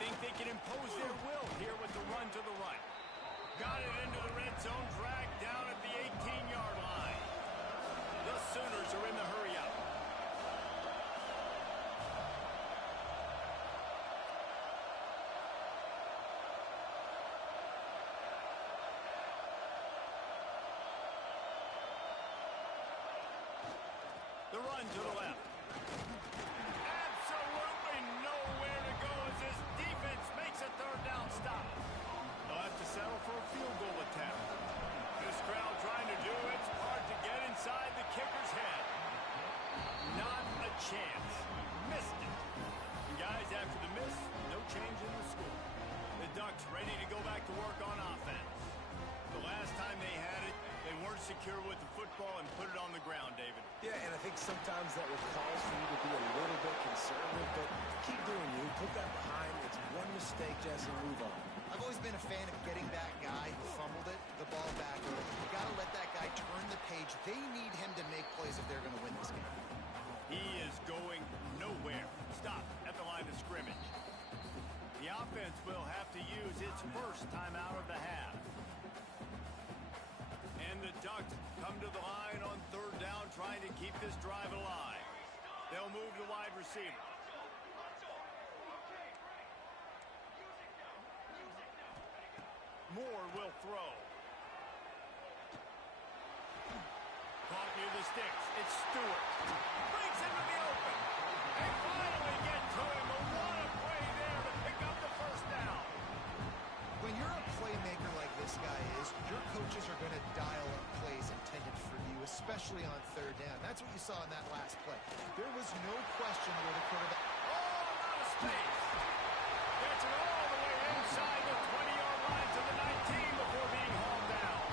think they can impose their will here with the run to the right. Got it into the red zone, dragged down at the 18-yard line. The Sooners are in the hurry-up. The run to the left. Absolutely nowhere to go as this defense makes a third down stop. They'll have to settle for a field goal attempt. This crowd trying to do its part to get inside the kicker's head. Not a chance. Missed it. And guys, after the miss, no change in the score. The Ducks ready to go back to work on offense. The last time they had it, they weren't secure with the football and put it on the ground, David. Yeah, and I think sometimes that will cause for you to be a little bit conservative, but keep doing you. Put that behind. It's one mistake, Jesse, move on. I've always been a fan of getting that guy who fumbled it, the ball back. You got to let that guy turn the page. They need him to make plays if they're going to win this game. He is going nowhere. Stop at the line of scrimmage. The offense will have to use its first timeout of the half. And the Ducks come to the line on third down, trying to keep this drive alive. They'll move to wide receiver. Moore will throw. Caught near the sticks. It's Stewart. Breaks into the open. They finally get to him. But what a play there to pick up the first down. When you're a playmaker like this guy is, your coaches are going to dial up plays intended for you, especially on third down. That's what you saw in that last play. There was no question where the quarterback... Oh, out of space. Gets it all the way inside the 20-yard line to the 19 before being hauled down.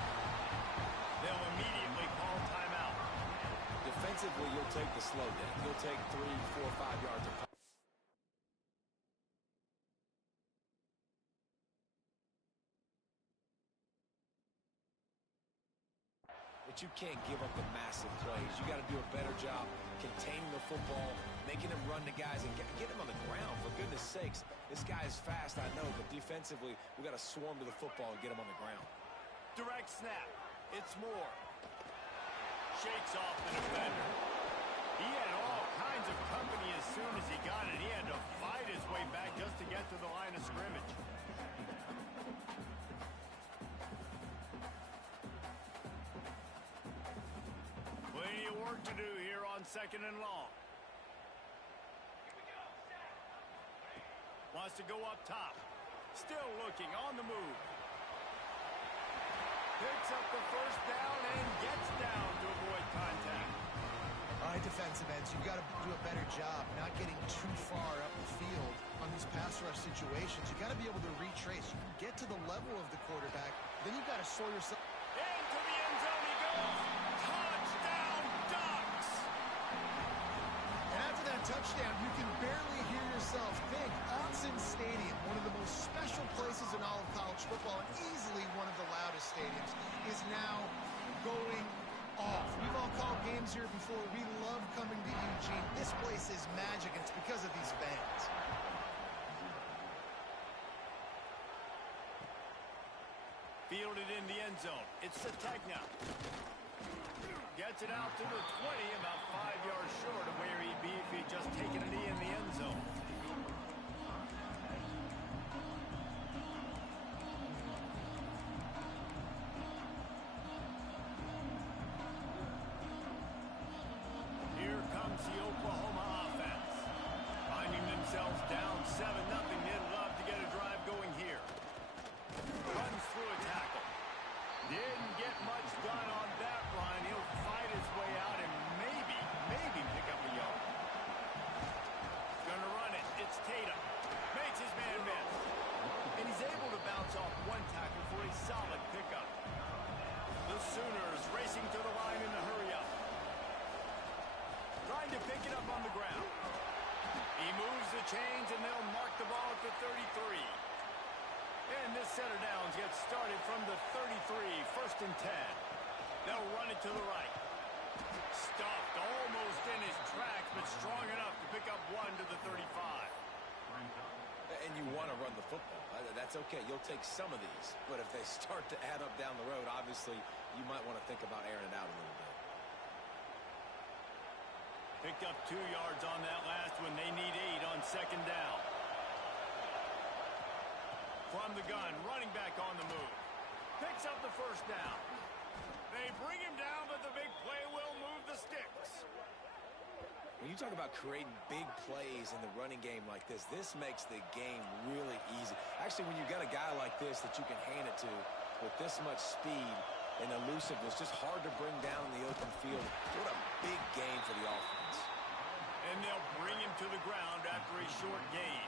They'll immediately call timeout. Defensively, you'll take the slow down. You'll take 3, 4, 5 yards of... But you can't give up the massive plays. You got to do a better job containing the football, making them run to guys, and get them on the ground, for goodness sakes. This guy is fast, I know, but defensively, we got to swarm to the football and get him on the ground. Direct snap. It's Moore. Shakes off the defender. He had all kinds of company as soon as he got it. He had to fight his way back just to get to the line of scrimmage. Plenty of work to do here on second and long. Wants to go up top. Still looking on the move. Picks up the first down and gets down to avoid contact. All right, defensive ends, you've got to do a better job not getting too far up the field on these pass rush situations. You've got to be able to retrace. You can get to the level of the quarterback, then you've got to soil yourself. Into the end zone he goes. Touchdown, Ducks! And after that touchdown, you can barely hear yourself think. Autzen Stadium, one of the most special places in all of college football, and easily one of the loudest stadiums, is now going off. We've all called games here before. We love coming to Eugene. This place is magic, and it's because of these fans. Fielded in the end zone. It's Sategna. Gets it out to the 20, about 5 yards short of where he'd be if he'd just taken a knee in the end zone. Here comes the Oklahoma offense. Finding themselves down 7-0, they'd love to get a drive going here. Runs through a tackle. Didn't get much done on that run. He'll fight his way out and maybe pick up a yard. Gonna run it. It's Tatum. Makes his man miss. And he's able to bounce off one tackle for a solid pickup. The Sooners racing to the line in the hurry-up. Trying to pick it up on the ground. He moves the chains and they'll mark the ball at the 33. And this set of downs gets started from the 33, 1st and 10. They'll run it to the right. Stuffed almost in his tracks, but strong enough to pick up one to the 35. And you want to run the football. That's okay. You'll take some of these. But if they start to add up down the road, obviously you might want to think about airing it out a little bit. Picked up 2 yards on that last one. They need 8 on second down. From the gun, running back on the move. Picks up the first down. They bring him down, but the big play will move the sticks. When you talk about creating big plays in the running game like this makes the game really easy. Actually, when you got a guy like this that you can hand it to with this much speed and elusiveness, just hard to bring down in the open field. What a big game for the offense. And they'll bring him to the ground after a short gain.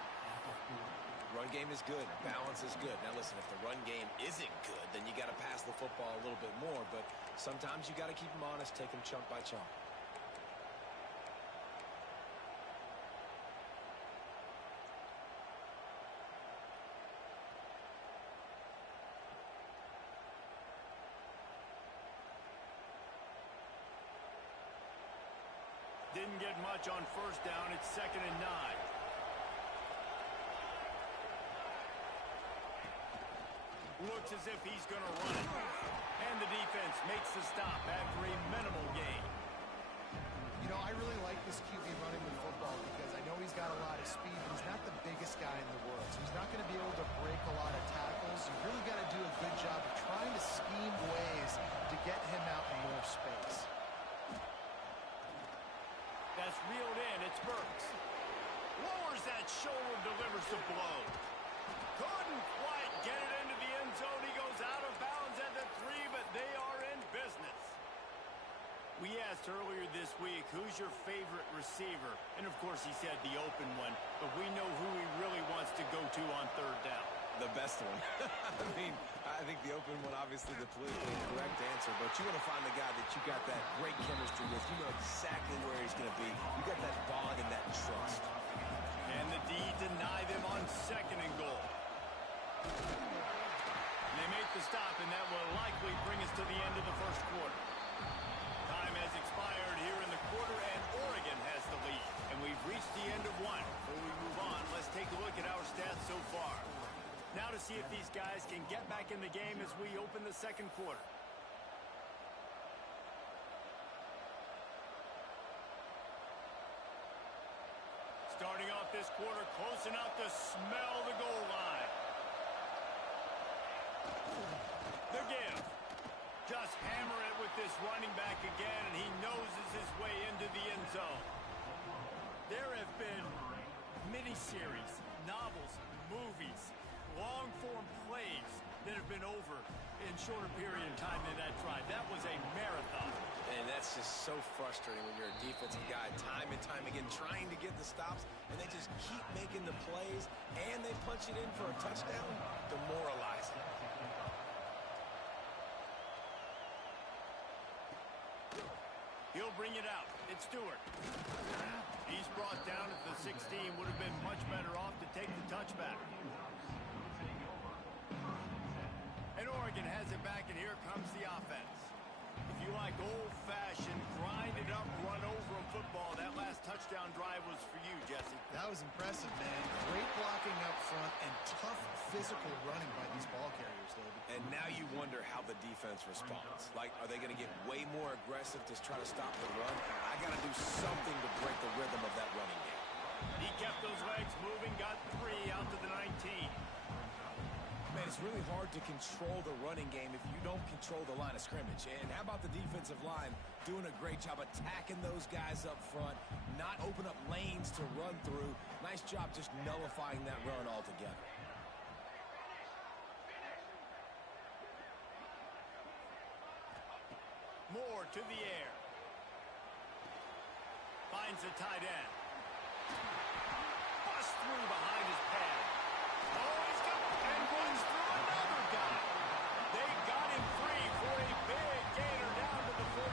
Run game is good. Balance is good. Now, listen, if the run game isn't good, then you got to pass the football a little bit more. But sometimes you got to keep them honest, take them chunk by chunk. Didn't get much on first down. It's 2nd and 9. Looks as if he's going to run it. And the defense makes the stop after a minimal gain. You know, I really like this QB running the football because I know he's got a lot of speed, but he's not the biggest guy in the world. So he's not going to be able to break a lot of tackles. You really got to do a good job of trying to scheme ways to get him out in more space. That's reeled in. It's Burks. Lowers that shoulder, delivers the blow. Couldn't quite get it into the end zone. He goes out of bounds at the 3, but they are in business. We asked earlier this week, who's your favorite receiver? And, of course, he said the open one. But we know who he really wants to go to on third down. The best one. I think the open one, obviously the politically correct answer, but you want to find the guy that you got that great chemistry with. You know exactly where he's going to be. You got that bond and that trust. And the D deny them on 2nd and goal. And they make the stop, and that will likely bring us to the end of the first quarter. Time has expired here in the quarter, and Oregon has the lead. And we've reached the end of one. Before we move on, let's take a look at our stats so far. Now to see if these guys can get back in the game as we open the second quarter. Starting off this quarter, close enough to smell the goal line. The give. Just hammer it with this running back again, and he noses his way into the end zone. There have been miniseries, novels, movies, long-form plays that have been over in shorter period of time than that drive. That was a marathon. And that's just so frustrating when you're a defensive guy time and time again trying to get the stops, and they just keep making the plays, and they punch it in for a touchdown. Demoralizing. He'll bring it out. It's Stewart. He's brought down at the 16. Would have been much better off to take the touchback. And Oregon has it back, and here comes the offense. If you like old-fashioned, grind-it-up, run-over football, that last touchdown drive was for you, Jesse. That was impressive, man. Great blocking up front and tough physical running by these ball carriers, David. And now you wonder how the defense responds. Like, are they going to get way more aggressive to try to stop the run? I got to do something to break the rhythm of that running game. He kept those legs moving, got 3 out to the 19. Man, it's really hard to control the running game if you don't control the line of scrimmage. And how about the defensive line doing a great job attacking those guys up front, not open up lanes to run through. Nice job just nullifying that run altogether. Moore to the air. Finds the tight end. Bust through behind his pad. Oh, he's got and runs through another guy. They got him free for a big gainer down to the 43.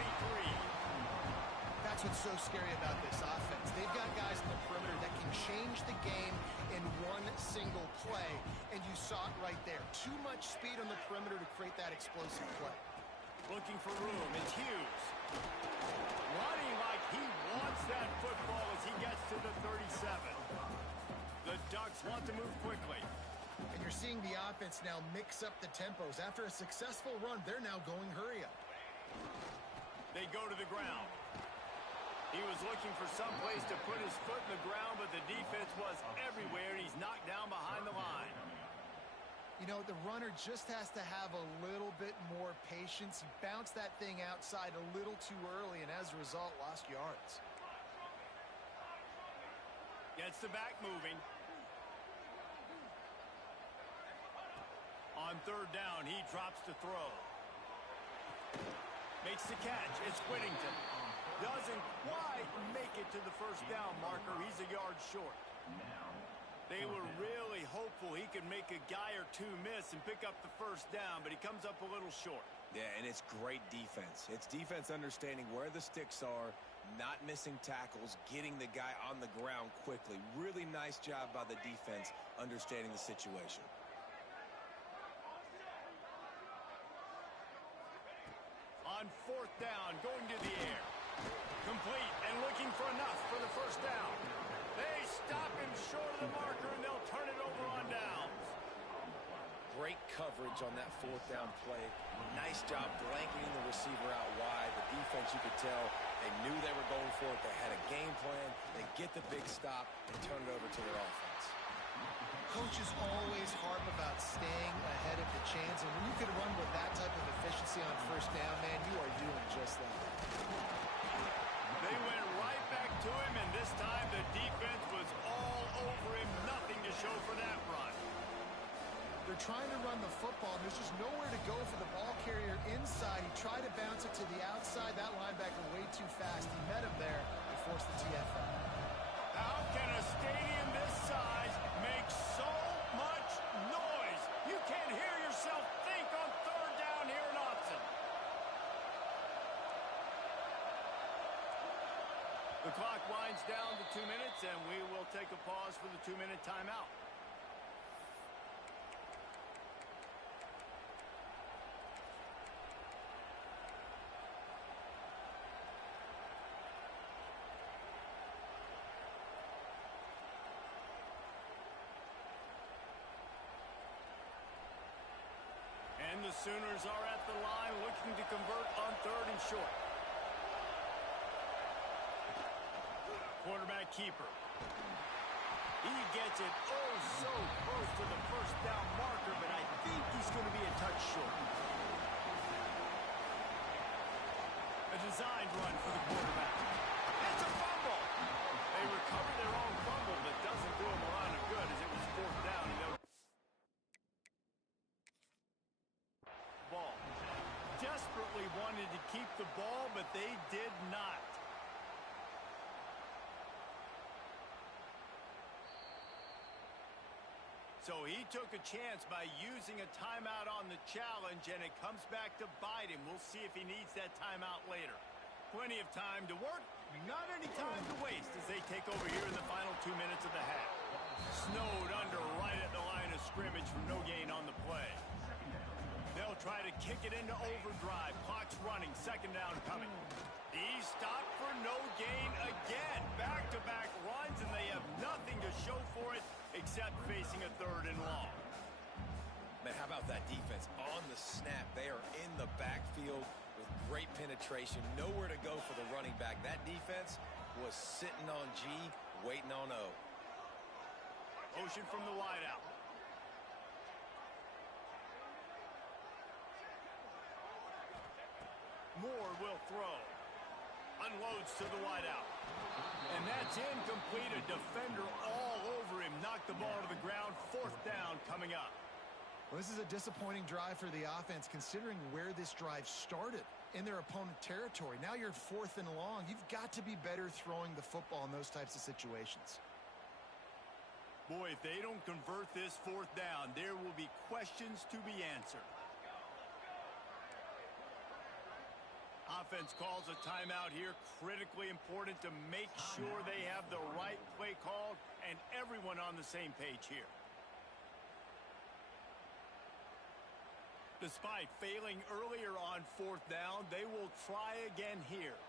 That's what's so scary about this offense. They've got guys in the perimeter that can change the game in one single play, and you saw it right there. Too much speed on the perimeter to create that explosive play. Looking for room. It's Hughes. Running like he wants that football as he gets to the 37. The Ducks want to move quickly. You're seeing the offense now mix up the tempos. After a successful run, they're now going hurry up. They go to the ground. He was looking for some place to put his foot in the ground, but the defense was everywhere, and he's knocked down behind the line. You know, the runner just has to have a little bit more patience. He bounced that thing outside a little too early, and as a result, lost yards. Gets the back moving. On third down, he drops to throw. Makes the catch. It's Whittington. Doesn't quite make it to the first down marker. He's a yard short. They were really hopeful he could make a guy or two miss and pick up the first down, but he comes up a little short. Yeah, and it's great defense. It's defense understanding where the sticks are, not missing tackles, getting the guy on the ground quickly. Really nice job by the defense understanding the situation. On fourth down, going to the air. Complete and looking for enough for the first down. They stop him short of the marker, and they'll turn it over on downs. Great coverage on that fourth down play. Nice job blanketing the receiver out wide. The defense, you could tell, they knew they were going for it. They had a game plan. They get the big stop and turn it over to their offense. Coaches always harp about staying ahead of the chains, and when you can run with that type of efficiency on first down, man, you are doing just that. They went right back to him, and this time the defense was all over him. Nothing to show for that run. They're trying to run the football, and there's just nowhere to go for the ball carrier inside. He tried to bounce it to the outside. That linebacker way too fast. He met him there and forced the TFL. How can a stadium this size make so much noise? You can't hear yourself think on third down here in Autzen. The clock winds down to 2 minutes, and we will take a pause for the 2-minute timeout. And the Sooners are at the line looking to convert on third and short. Quarterback keeper. He gets it oh so close to the first down marker, but I think he's going to be a touch short. A designed run for the quarterback. It's a fumble. They recover their own fumble, but doesn't do them a lot of good as it was fourth down. And ball. Desperately wanted to keep the ball, but they did not. So he took a chance by using a timeout on the challenge, and it comes back to bite him. We'll see if he needs that timeout later. Plenty of time to work, not any time to waste as they take over here in the final 2 minutes of the half. Snowed under right at the line of scrimmage for no gain on the play. They'll try to kick it into overdrive. Clock's running. Second down coming. He's stopped for no gain again. Back-to-back runs, and they have nothing to show for it except facing a third and long. Man, how about that defense? On the snap, they are in the backfield with great penetration. Nowhere to go for the running back. That defense was sitting on G, waiting on O. Motion from the wideout. Moore will throw. Unloads to the wideout. And that's incomplete. A defender all over him. Knocked the ball to the ground. Fourth down coming up. Well, this is a disappointing drive for the offense considering where this drive started in their opponent territory. Now you're fourth and long. You've got to be better throwing the football in those types of situations. Boy, if they don't convert this fourth down, there will be questions to be answered. Offense calls a timeout here. Critically important to make sure they have the right play called and everyone on the same page here. Despite failing earlier on fourth down, they will try again here.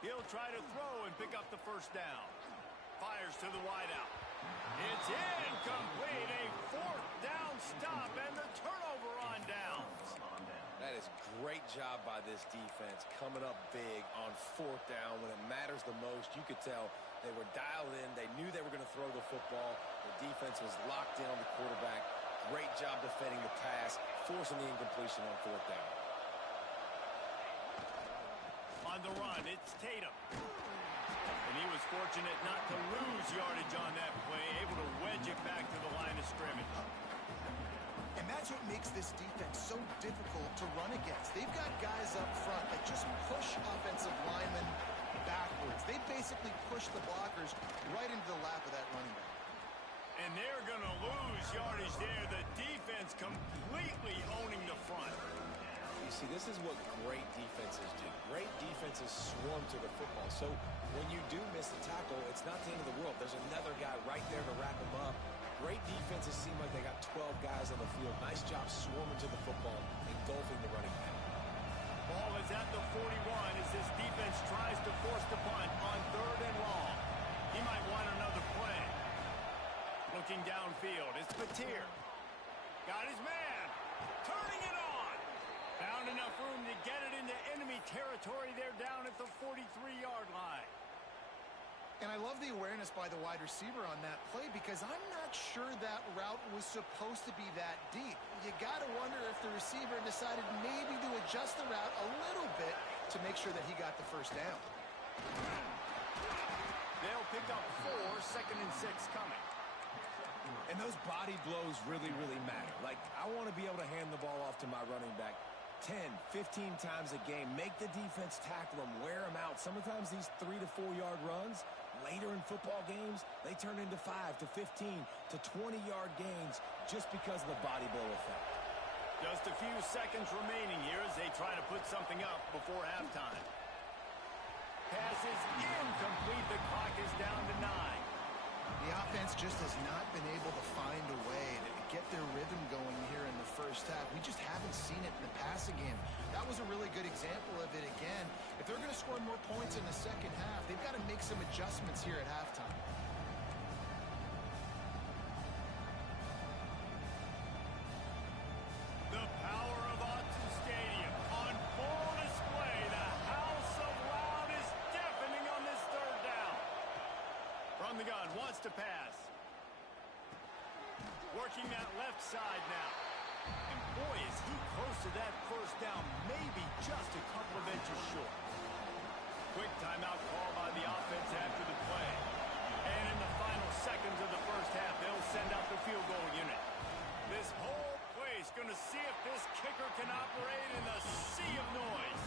He'll try to throw and pick up the first down. Fires to the wideout. It's incomplete. A fourth down stop and the turnover on downs. That is great job by this defense, coming up big on fourth down when it matters the most. You could tell they were dialed in. They knew they were going to throw the football. The defense was locked in on the quarterback. Great job defending the pass, forcing the incompletion on fourth down. On the run, it's Tatum. And he was fortunate not to lose yardage on that play, able to wedge it back to the line of scrimmage. And that's what makes this defense so difficult to run against. They've got guys up front that just push offensive linemen backwards. They basically push the blockers right into the lap of that running back. And they're going to lose yardage there. The defense completely owning the front. You see, this is what great defenses do. Great defenses swarm to the football. So when you do miss the tackle, it's not the end of the world. There's another guy right there to wrap him up. Great defenses seem like they got 12 guys on the field. Nice job swarming to the football, engulfing the running back. Ball is at the 41 as this defense tries to force the punt on 3rd and long. He might want another play. Looking downfield, it's Patir. Got his man. Turning it on. Found enough room to get it into enemy territory. They're down at the 43-yard line. And I love the awareness by the wide receiver on that play because I'm not sure that route was supposed to be that deep. You got to wonder if the receiver decided maybe to adjust the route a little bit to make sure that he got the first down. They'll pick up 4, 2nd and 6 coming. And those body blows really, really matter. Like, I want to be able to hand the ball off to my running back 10, 15 times a game. Make the defense tackle them, wear them out. Sometimes these 3 to 4 yard runs, later in football games, they turn into 5 to 15 to 20-yard gains just because of the body blow effect. Just a few seconds remaining here as they try to put something up before halftime. Pass is incomplete. The clock is down to 9. The offense just has not been able to find a way to get their rhythm going here in the first half. We just haven't seen it in the passing game. That was a really good example of it again. If they're going to score more points in the second half, they've got to make some adjustments here at halftime. The power of Autzen Stadium on full display. The house of loud is deafening on this 3rd down. From the gun, wants to pass. Working that left side now. And boy, is he close to that first down, maybe just a couple of inches short. Quick timeout call by the offense after the play. And in the final seconds of the first half, they'll send out the field goal unit. This whole place going to see if this kicker can operate in the sea of noise.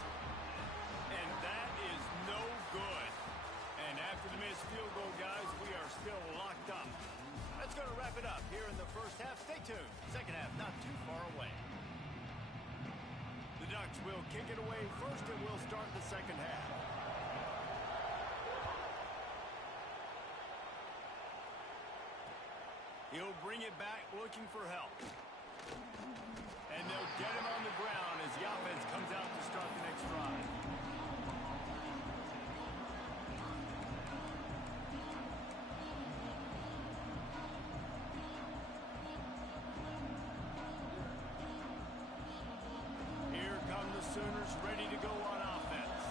And that is no good. And after the missed field goal, guys, we are still locked up. That's going to wrap it up here in the first half. Stay tuned. Second half not too far away. The Ducks will kick it away first, and we'll start the second half. He'll bring it back looking for help. And they'll get him on the ground as the offense comes out to start the next drive. Sooners ready to go on offense.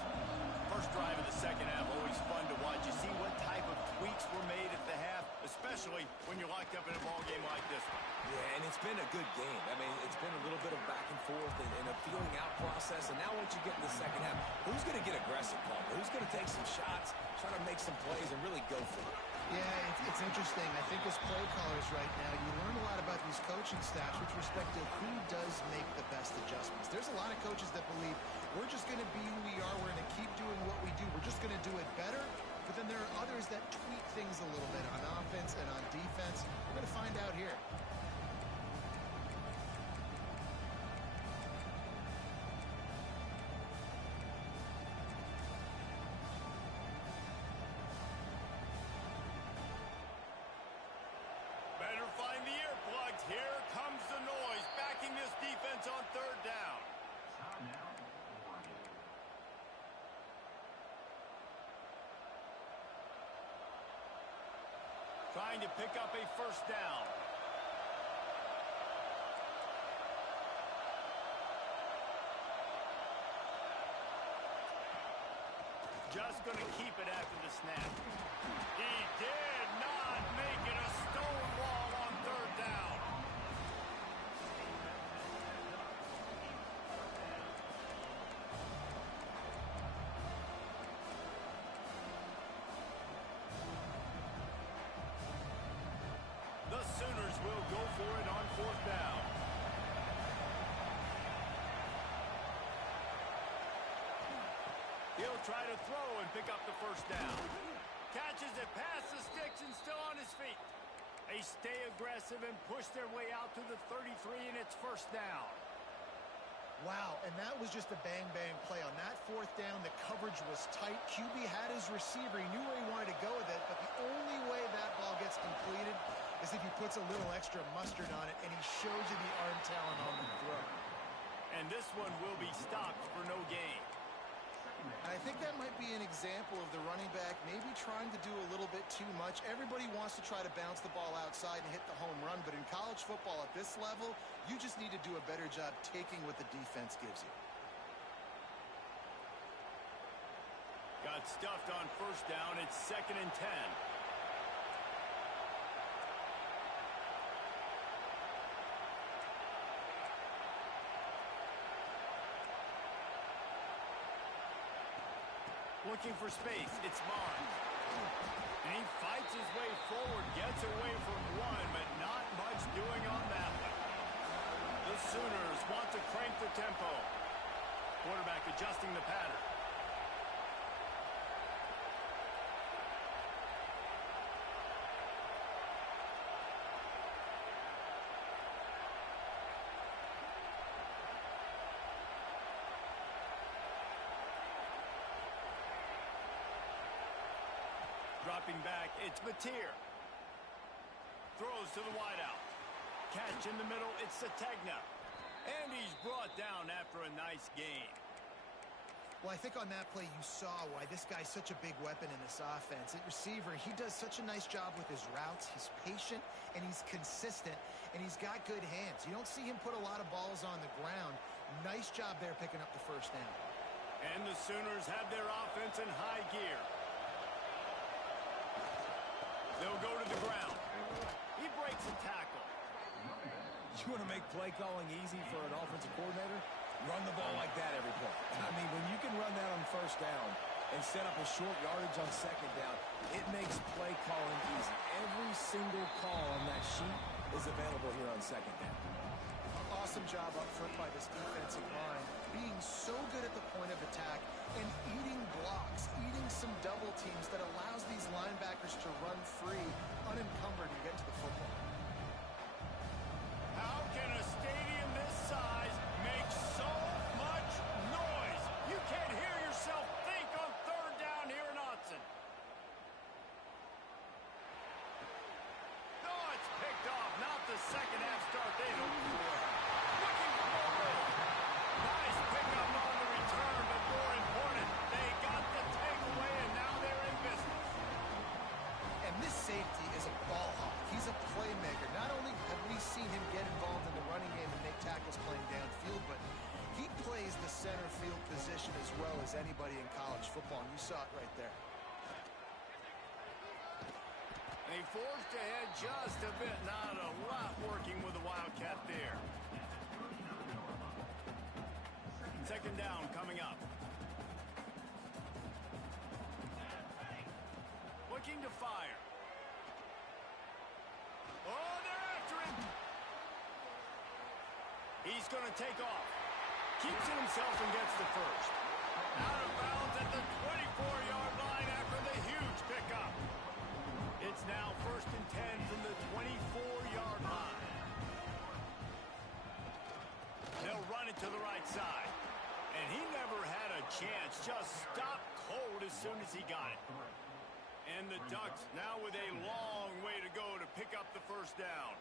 First drive of the second half, always fun to watch. You see what type of tweaks were made at the half, especially when you're locked up in a ball game like this one. Yeah, and it's been a good game. I mean, it's been a little bit of back and forth and a feeling out process. And now once you get in the second half, who's going to get aggressive, Paul? Who's going to take some shots, try to make some plays, and really go for it? Yeah, it's interesting. I think as play callers right now, you learn a lot about these coaching staffs with respect to who does make the best adjustments. There's a lot of coaches that believe we're just going to be who we are. We're going to keep doing what we do. We're just going to do it better. But then there are others that tweak things a little bit on offense and on defense. We're going to find out here. Here comes the noise, backing this defense on 3rd down. trying to pick up a first down. Just going to keep it after the snap. He did not make it a stone wall on third down. The Sooners will go for it on fourth down. He'll try to throw and pick up the first down. Catches it past the sticks and still on his feet. They stay aggressive and push their way out to the 33, and it's first down. Wow, and that was just a bang-bang play. On that fourth down, the coverage was tight. QB had his receiver. He knew where he wanted to go with it, but the only way that ball gets completed is if he puts a little extra mustard on it, and he shows you the arm talent on the throw. And this one will be stopped for no gain. And I think that might be an example of the running back maybe trying to do a little bit too much. Everybody wants to try to bounce the ball outside and hit the home run, but in college football at this level, you just need to do a better job taking what the defense gives you. Got stuffed on first down. It's 2nd and 10. Looking for space. It's Barnes. And he fights his way forward, gets away from one, but not much doing on that one. The Sooners want to crank the tempo. Quarterback adjusting the pattern. Dropping back, it's Mateer. Throws to the wideout. Catch in the middle, it's Sategna. And he's brought down after a nice gain. Well, I think on that play you saw why this guy's such a big weapon in this offense. At receiver, he does such a nice job with his routes. He's patient, and he's consistent, and he's got good hands. You don't see him put a lot of balls on the ground. Nice job there picking up the first down. And the Sooners have their offense in high gear. They'll go to the ground. He breaks a tackle. You want to make play calling easy for an offensive coordinator? Run the ball like that every play. I mean, when you can run that on first down and set up a short yardage on second down, it makes play calling easy. Every single call on that sheet is available here on second down. Awesome job up front by this defensive line, being so good at the point of attack and eating blocks, eating some double teams that allows these linebackers to run free, unencumbered, and get to the football. How can a stadium this size make so much noise? You can't hear yourself think on third down here in Autzen. No, it's picked off. Not the second half start they hoped for. Looking for more. Nice pickup on the return, but more important, they got the takeaway, and now they're in business. And this safety is a ball hawk. He's a playmaker. Not only have we seen him get involved in the running game and make tackles playing downfield, but he plays the center field position as well as anybody in college football, and you saw it right there. They forced ahead just a bit. Not a lot working with the Wildcat there. Second down coming up. Looking to fire. Oh, they're after him. He's going to take off. Keeps it himself and gets the first. Out of bounds at the 24-yard line after the huge pickup. It's now 1st and 10 from the 24-yard line. They'll run it to the right side. And he never had a chance. Just stopped cold as soon as he got it. And the Ducks now with a long way to go to pick up the first down.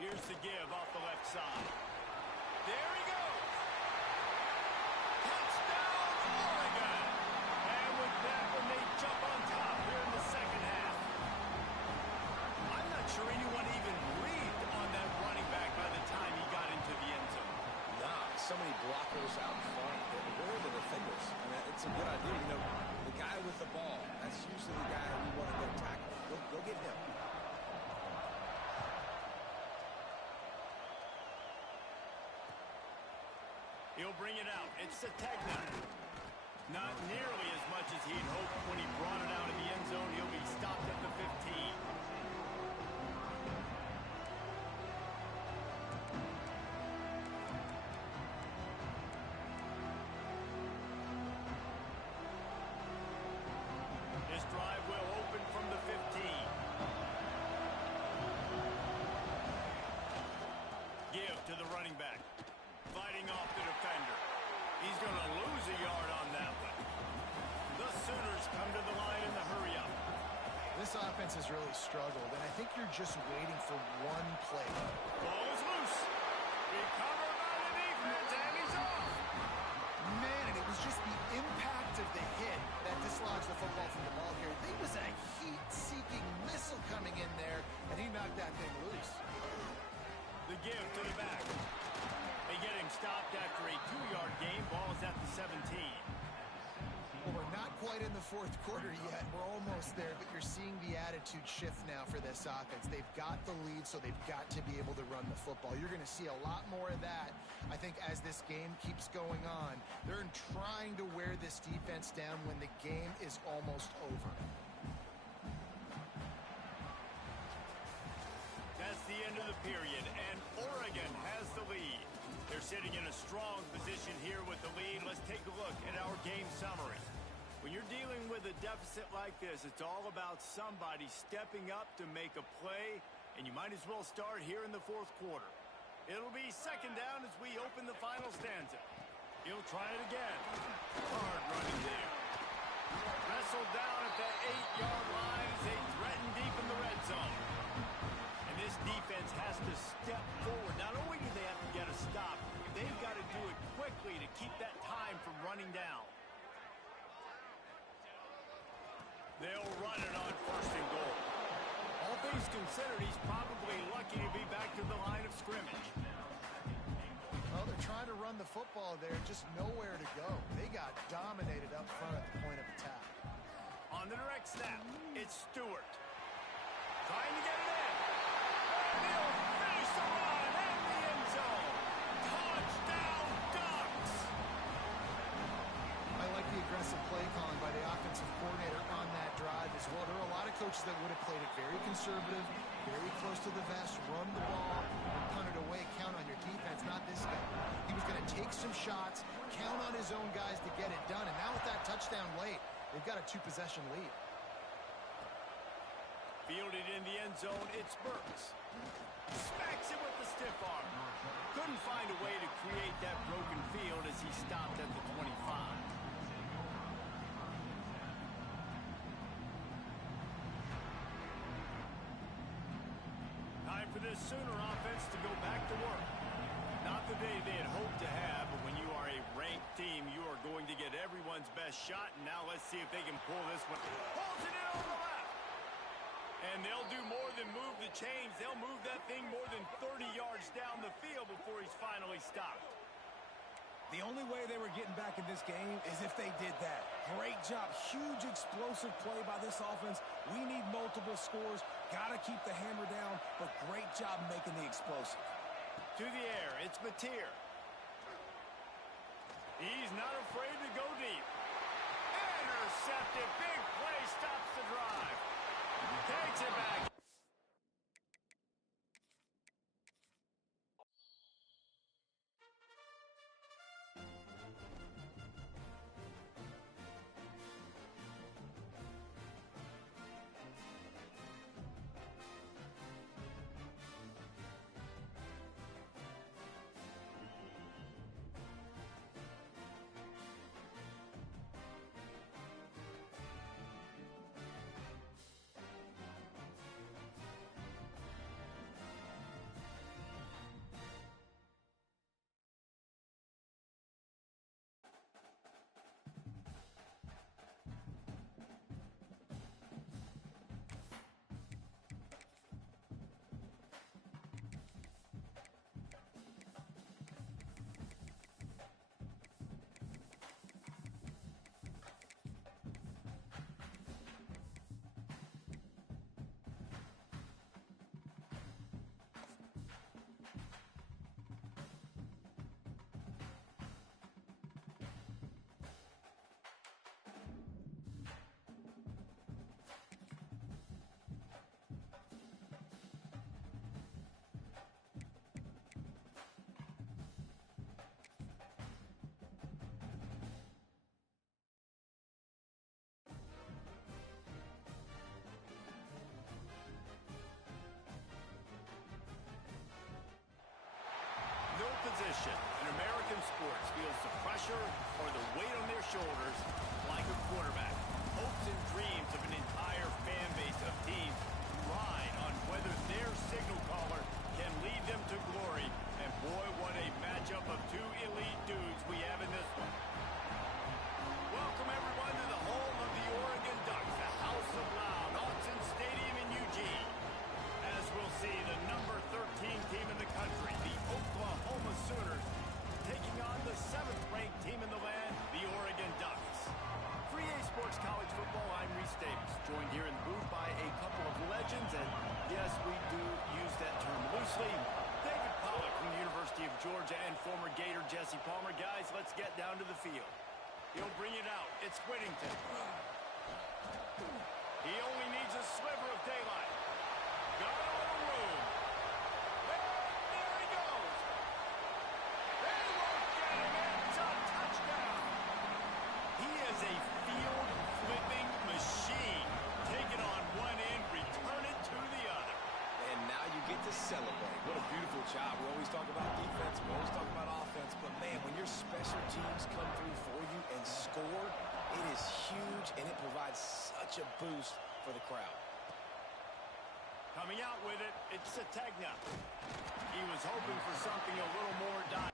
Here's the give off the left side. There he goes. Touchdown, Oregon. And with that one, they jump on top here in the second half. force out in front. Where are the defenders? I mean, it's a good idea. You know, the guy with the ball, that's usually the guy we want to go tackle. Go get him. He'll bring it out. It's Sategna. Not nearly as much as he'd hoped when he brought it out in the end zone. He'll be stopped at the 15. This drive will open from the 15. Give to the running back. Fighting off the defender. He's going to lose a yard on that one. The Sooners come to the line in the hurry-up. This offense has really struggled, and I think you're just waiting for one play. Ball is loose. Recovered by the defense, and he's off. Man, and it was just the impact of the hit that dislodged the football from the ball carrier. There was a heat-seeking missile coming in there, and he knocked that thing loose. The give to the back. They get him stopped after a 2-yard gain. Ball is at the 17. Well, we're not quite in the fourth quarter yet. We're almost there, but you're seeing the attitude shift now for this offense. They've got the lead, so they've got to be able to run the football. You're going to see a lot more of that, I think, as this game keeps going on. They're trying to wear this defense down when the game is almost over. That's the end of the period, and Oregon has the lead. They're sitting in a strong position here with the lead. Let's take a look at our game summary. When you're dealing with a deficit like this, it's all about somebody stepping up to make a play, and you might as well start here in the fourth quarter. It'll be second down as we open the final stanza. He'll try it again. Hard running there. Wrestled down at the 8-yard line as they threaten deep in the red zone. And this defense has to step forward. Not only do they have to get a stop, they've got to do it quickly to keep that time from running down. They'll run it on first and goal. All things considered, he's probably lucky to be back to the line of scrimmage. Well, they're trying to run the football there, just nowhere to go. They got dominated up front at the point of attack. On the direct snap, it's Stewart. Trying to get it in. And he'll finish the run in the end zone. Touchdown, Ducks! I like the aggressive play calling by the offensive coordinator on that drive as well. There are a lot of coaches that would have played it very conservative, very close to the vest, run the ball, and punt it away, count on your defense. Not this guy. He was going to take some shots, count on his own guys to get it done, and now with that touchdown late, they've got a 2-possession lead. Fielded in the end zone, it's Burks. Smacks it with the stiff arm. Couldn't find a way to create that broken field as he stopped at the 25. Time for this Sooner offense to go back to work. Not the day they had hoped to have, but when you are a ranked team, you are going to get everyone's best shot. And now let's see if they can pull this one. Pulls it in on the left. And they'll do more than move the chains. They'll move that thing more than 30 yards down the field before he's finally stopped. The only way they were getting back in this game is if they did that. Great job. Huge explosive play by this offense. We need multiple scores. Got to keep the hammer down, but great job making the explosive. To the air, it's Mateer. He's not afraid to go deep. Intercepted. Big play stops the drive. Takes it back. joined here in the booth by a couple of legends, and yes, we do use that term loosely. David Pollack from the University of Georgia and former Gator Jesse Palmer. Guys, let's get down to the field. He'll bring it out. It's Whittington. He only needs a sliver of daylight. Got a little room. There he goes. They won't get him. It's a touchdown. He is a field-flipping machine. Take it on one end, return it to the other. And now you get to celebrate. What a beautiful job. We always talk about defense, we always talk about offense, but man, when your special teams come through for you and score, it is huge, and it provides such a boost for the crowd. Coming out with it, it's Sategna. He was hoping for something a little more direct.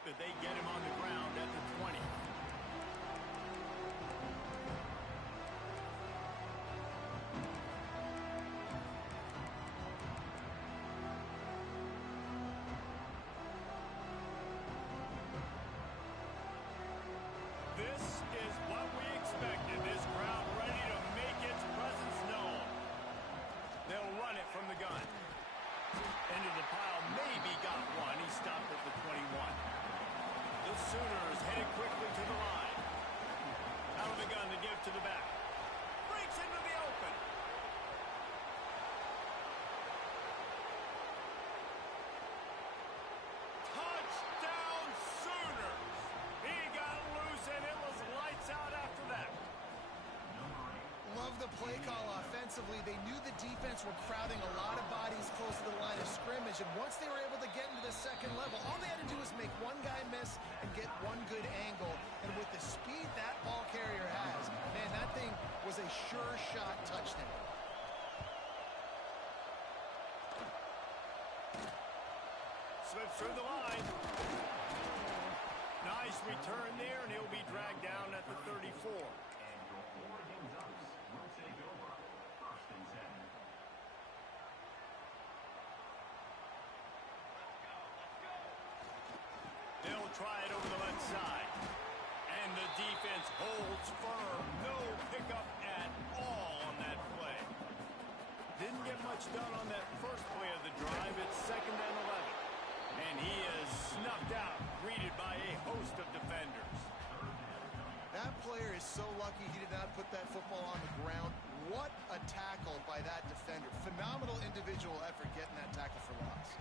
That they get him on the ground at the 20. This is what we expected. This crowd ready to make its presence known. They'll run it from the gun. Into the pile, maybe got one. He stopped at the 21. The Sooners headed quickly to the line. Out of the gun to give to the back. Breaks into the open. Touchdown Sooners! He got loose and it was lights out after that. Love the play call offensively. They knew the defense were crowding a lot of bodies close to the line of scrimmage, and once they were able to get into the second level, all they had to do was make one guy miss and get one good angle. And with the speed that ball carrier has, man, that thing was a sure shot touchdown. Slips through the line. Nice return there, and he'll be dragged down at the 34. They'll try it over the left side. And the defense holds firm. No pickup at all on that play. Didn't get much done on that first play of the drive. It's 2nd and 11. And he is snuffed out, greeted by a host of defenders. That player is so lucky he did not put that football on the ground. What a tackle by that defender. Phenomenal individual effort getting that tackle for loss.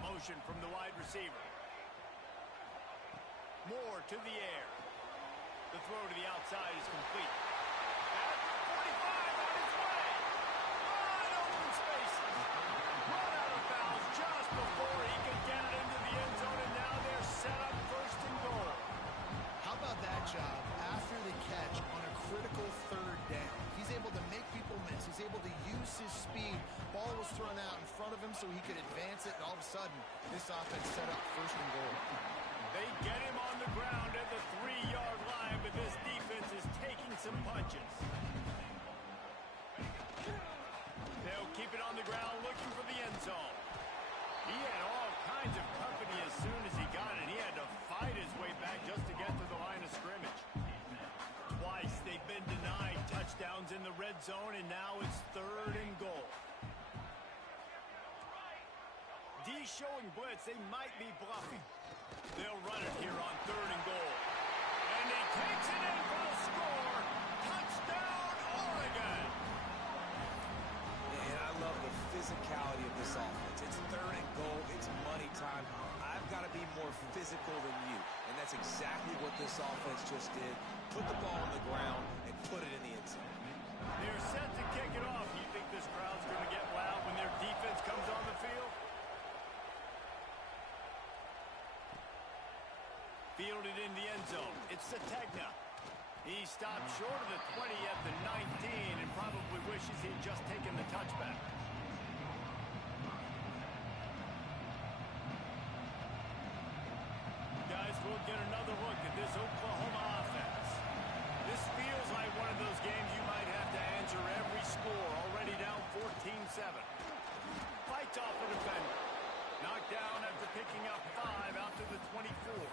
Motion from the wide receiver. Moore to the air. The throw to the outside is complete. At the 45 on his way. Wide open spaces. Run out of bounds just before he could get it into the end zone, and now they're set up 1st and goal. How about that job after the catch on a critical 3rd down? He's able to make people miss. He's able to use his speed. Ball was thrown out in front of him so he could advance it, and all of a sudden, this offense set up 1st and goal. They get him on the ground at the 3-yard line, but this defense is taking some punches. They'll keep it on the ground looking for the end zone. He had all kinds of company as soon as he got it. He had to fight his way back just to get to the line of scrimmage. Twice they've been denied touchdowns in the red zone, and now it's 3rd and goal. D showing blitz. They might be bluffing. They'll run it here on 3rd and goal. And he takes it in for the score. Touchdown, Oregon. And I love the physicality of this offense. It's 3rd and goal. It's money time. I've got to be more physical than you. And that's exactly what this offense just did. Put the ball on the ground and put it in the end zone. They're set to kick it off. You think the zone. It's Sategna. He stopped short of the 20 at the 19 and probably wishes he'd just taken the touchback. Guys, we'll get another look at this Oklahoma offense. This feels like one of those games you might have to answer every score. Already down 14-7. Fights off a defender. Knocked down after picking up 5 out to the 24.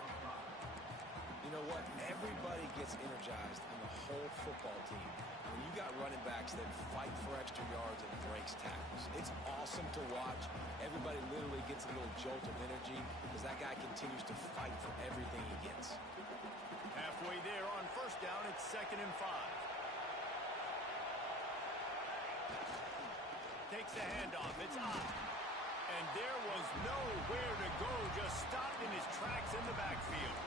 You know what? Everybody gets energized on the whole football team when you got running backs that fight for extra yards and breaks tackles. It's awesome to watch. Everybody literally gets a little jolt of energy because that guy continues to fight for everything he gets. Halfway there on first down, it's 2nd and 5. Takes the handoff. It's on. And there was nowhere to go. Just stopped in his tracks in the backfield.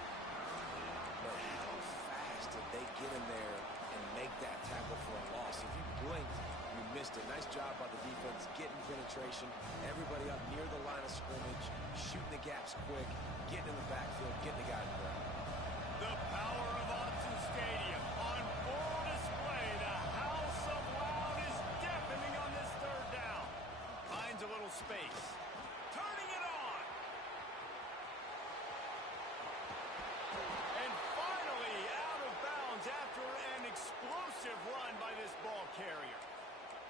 But how fast did they get in there and make that tackle for a loss? If you blinked, you missed it. Nice job by the defense, getting penetration. Everybody up near the line of scrimmage, shooting the gaps quick, getting in the backfield, getting the guy in the ground. The power of Autzen Stadium on full display. The house of loud is deafening on this 3rd down. Finds a little space. Turning it on. And finally out of bounds after an explosive run by this ball carrier.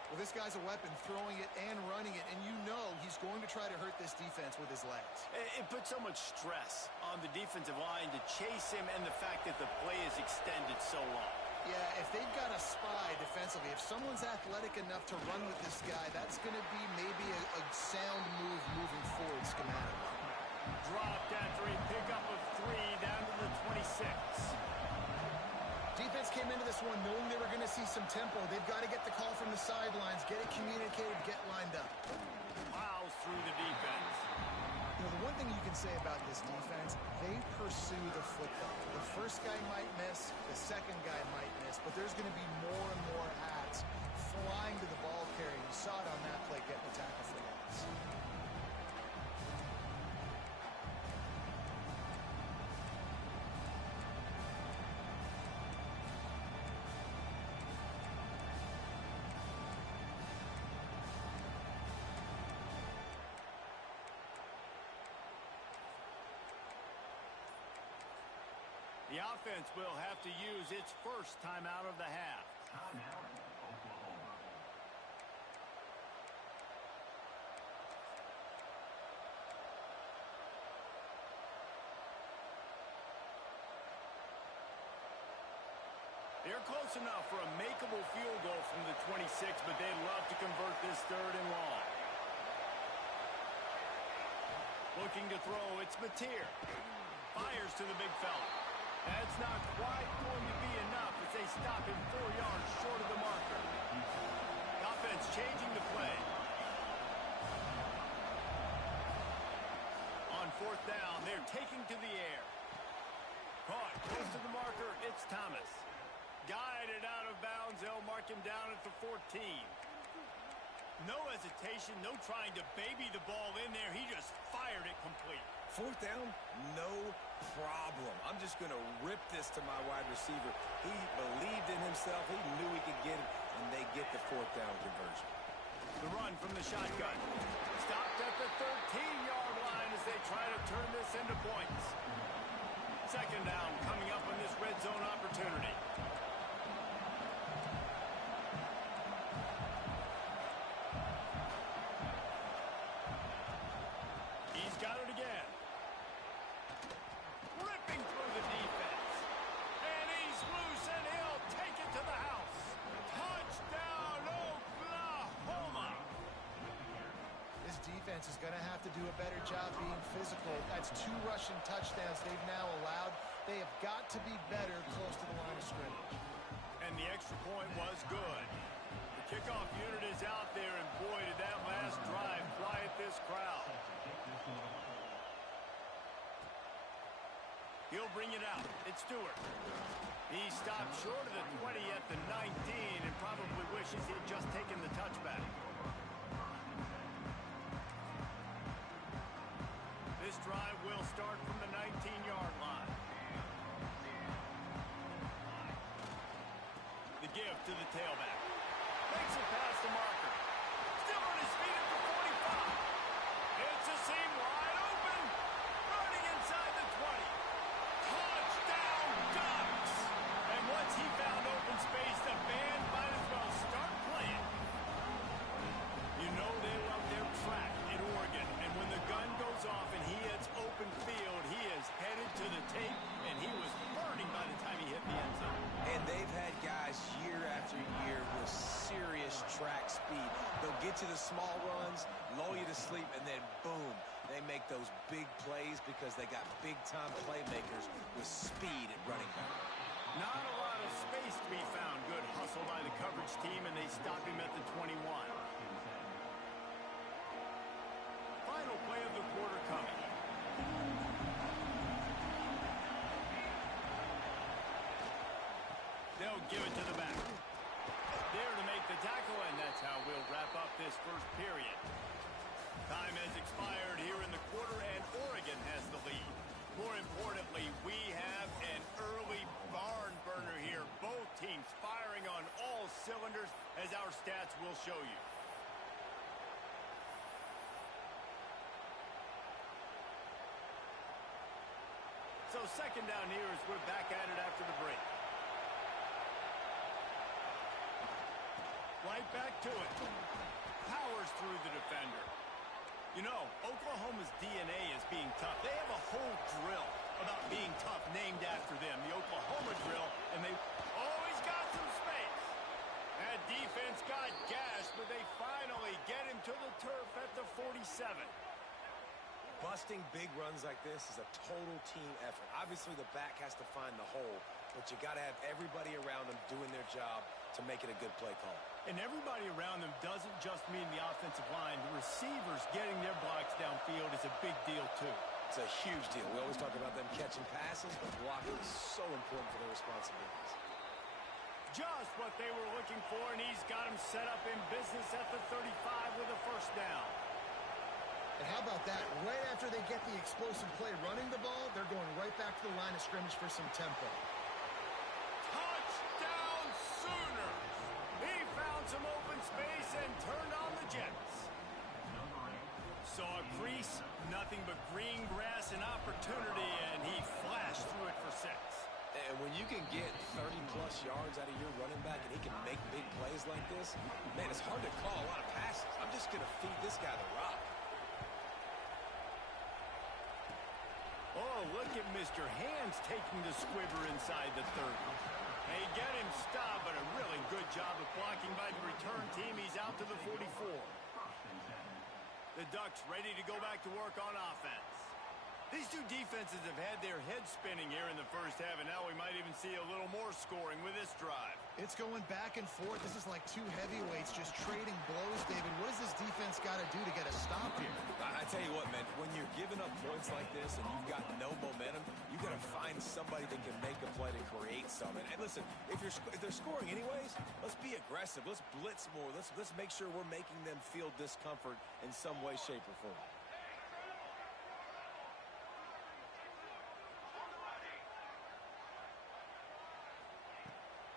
Well, this guy's a weapon, throwing it and running it, and you know he's going to try to hurt this defense with his legs. It puts so much stress on the defensive line to chase him and the fact that the play is extended so long. Yeah, if they've got a spy defensively, if someone's athletic enough to run with this guy, that's going to be maybe a sound move moving forward schematically. Dropped after a pickup of 3 down to the 26. Defense came into this one knowing they were going to see some tempo. They've got to get the call from the sidelines, get it communicated, get lined up. Plows through the defense. You know, the one thing you can say about this defense, they pursue the football. The first guy might miss, the second guy might miss, but there's going to be more and more hats flying to the ball carrier. You saw it on that play, getting the tackle for loss. The offense will have to use its first timeout of the half. Timeout, Oklahoma. They're close enough for a makeable field goal from the 26, but they'd love to convert this 3rd and long. Looking to throw, it's Mateer. Fires to the big fella. That's not quite going to be enough as they stop him 4 yards short of the marker. The offense changing the play. On 4th down, they're taking to the air. Caught close to the marker, it's Thomas. Guided out of bounds, they'll mark him down at the 14. No hesitation, no trying to baby the ball in there. He just fired it complete. 4th down, no problem. I'm just going to rip this to my wide receiver. He believed in himself. He knew he could get it, and they get the 4th down conversion. The run from the shotgun. Stopped at the 13-yard line as they try to turn this into points. 2nd down coming up on this red zone opportunity. He's got it again. Ripping through the defense. And he's loose, and he'll take it to the house. Touchdown, Oklahoma! This defense is going to have to do a better job being physical. That's 2 rushing touchdowns they've now allowed. They have got to be better close to the line of scrimmage. And the extra point was good. The kickoff unit is out there, and boy, did that last drive quiet this crowd. He'll bring it out. It's Stewart. He stopped short of the 20 at the 19 and probably wishes he'd just taken the touchback. This drive will start from the 19-yard line. tailback. Makes it past the marker. Still on his feet at the 45. It's a seam wide open. Running inside the 20. Touchdown Ducks! And once he found open space, the band might as well start playing. You know they love their track at Oregon, and when the gun goes off and he hits open field, he is headed to the tape, and he was burning by the time he hit the end zone. And they've had guys year after year with serious track speed. They'll get you the small runs, lull you to sleep, and then boom, they make those big plays because they got big-time playmakers with speed at running back. Not a lot of space to be found. Good hustle by the coverage team, and they stop him at the 21. Final play of the quarter coming. They'll give it to the back. There to make the tackle, and that's how we'll wrap up this first period. Time has expired here in the quarter, and Oregon has the lead. More importantly, we have an early barn burner here. Both teams firing on all cylinders, as our stats will show you. So second down here as we're back at it after the break. Right back to it. Powers through the defender. You know, Oklahoma's DNA is being tough. They have a whole drill about being tough named after them, the Oklahoma drill, and they always got some space. That defense got gashed, but they finally get him to the turf at the 47. Busting big runs like this is a total team effort. Obviously, the back has to find the hole, but you got to have everybody around them doing their job to make it a good play call. And everybody around them doesn't just mean the offensive line. The receivers getting their blocks downfield is a big deal, too. It's a huge deal. We always talk about them catching passes, but blocking is so important for their responsibilities. Just what they were looking for, and he's got him set up in business at the 35 with a first down. And how about that? Right after they get the explosive play running the ball, they're going right back to the line of scrimmage for some tempo. Touchdown Sooners! He found some open space and turned on the Jets. Saw a crease, nothing but green grass and opportunity, and he flashed through it for 6. And when you can get 30-plus yards out of your running back and he can make big plays like this, man, it's hard to call a lot of passes. I'm just going to feed this guy the rock. Oh, look at Mr. Hands taking the squibber inside the 30. They get him stopped, but a really good job of blocking by the return team. He's out to the 44. The Ducks ready to go back to work on offense. These two defenses have had their heads spinning here in the first half, and now we might even see a little more scoring with this drive. It's going back and forth. This is like two heavyweights just trading blows, David. What does this defense got to do to get a stop here? I tell you what, man, when you're giving up points like this and you've got no momentum, you got to find somebody that can make a play to create something. And listen, if they're scoring anyways, let's be aggressive. Let's blitz more. Let's make sure we're making them feel discomfort in some way, shape, or form.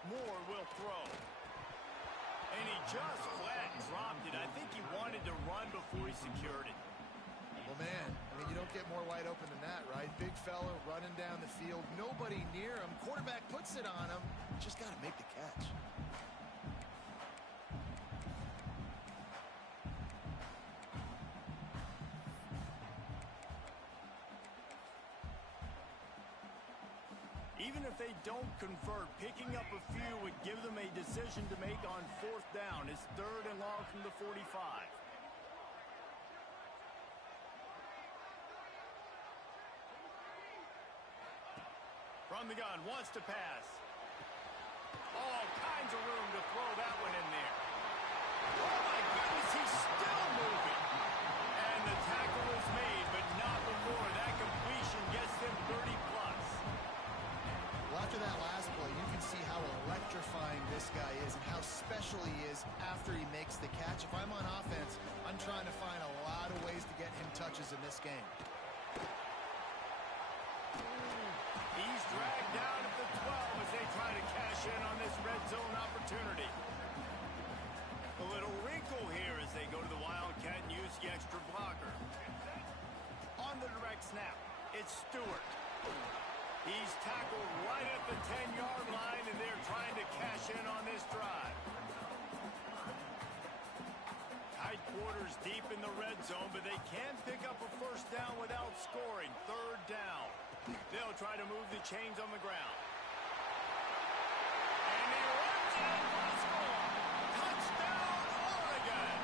Moore will throw. And he just flat dropped it. I think he wanted to run before he secured it. Well, man, I mean, you don't get more wide open than that, right? Big fella running down the field. Nobody near him. Quarterback puts it on him. Just got to make the catch. Even if they don't convert, picking up a few would give them a decision to make on 4th down. It's 3rd and long from the 45. From the gun, wants to pass. All kinds of room to throw that one in there. Oh my goodness, he's still moving. And the tackle is made, but not before. That completion gets them 30+. Well, after that last play, you can see how electrifying this guy is and how special he is after he makes the catch. If I'm on offense, I'm trying to find a lot of ways to get him touches in this game. He's dragged down at the 12 as they try to cash in on this red zone opportunity. A little wrinkle here as they go to the Wildcat and use the extra blocker. On the direct snap, it's Stewart. He's tackled right at the 10-yard line, and they're trying to cash in on this drive. Tight quarters deep in the red zone, but they can pick up a first down without scoring. Third down. They'll try to move the chains on the ground. And he runs in for a score. Touchdown, Oregon.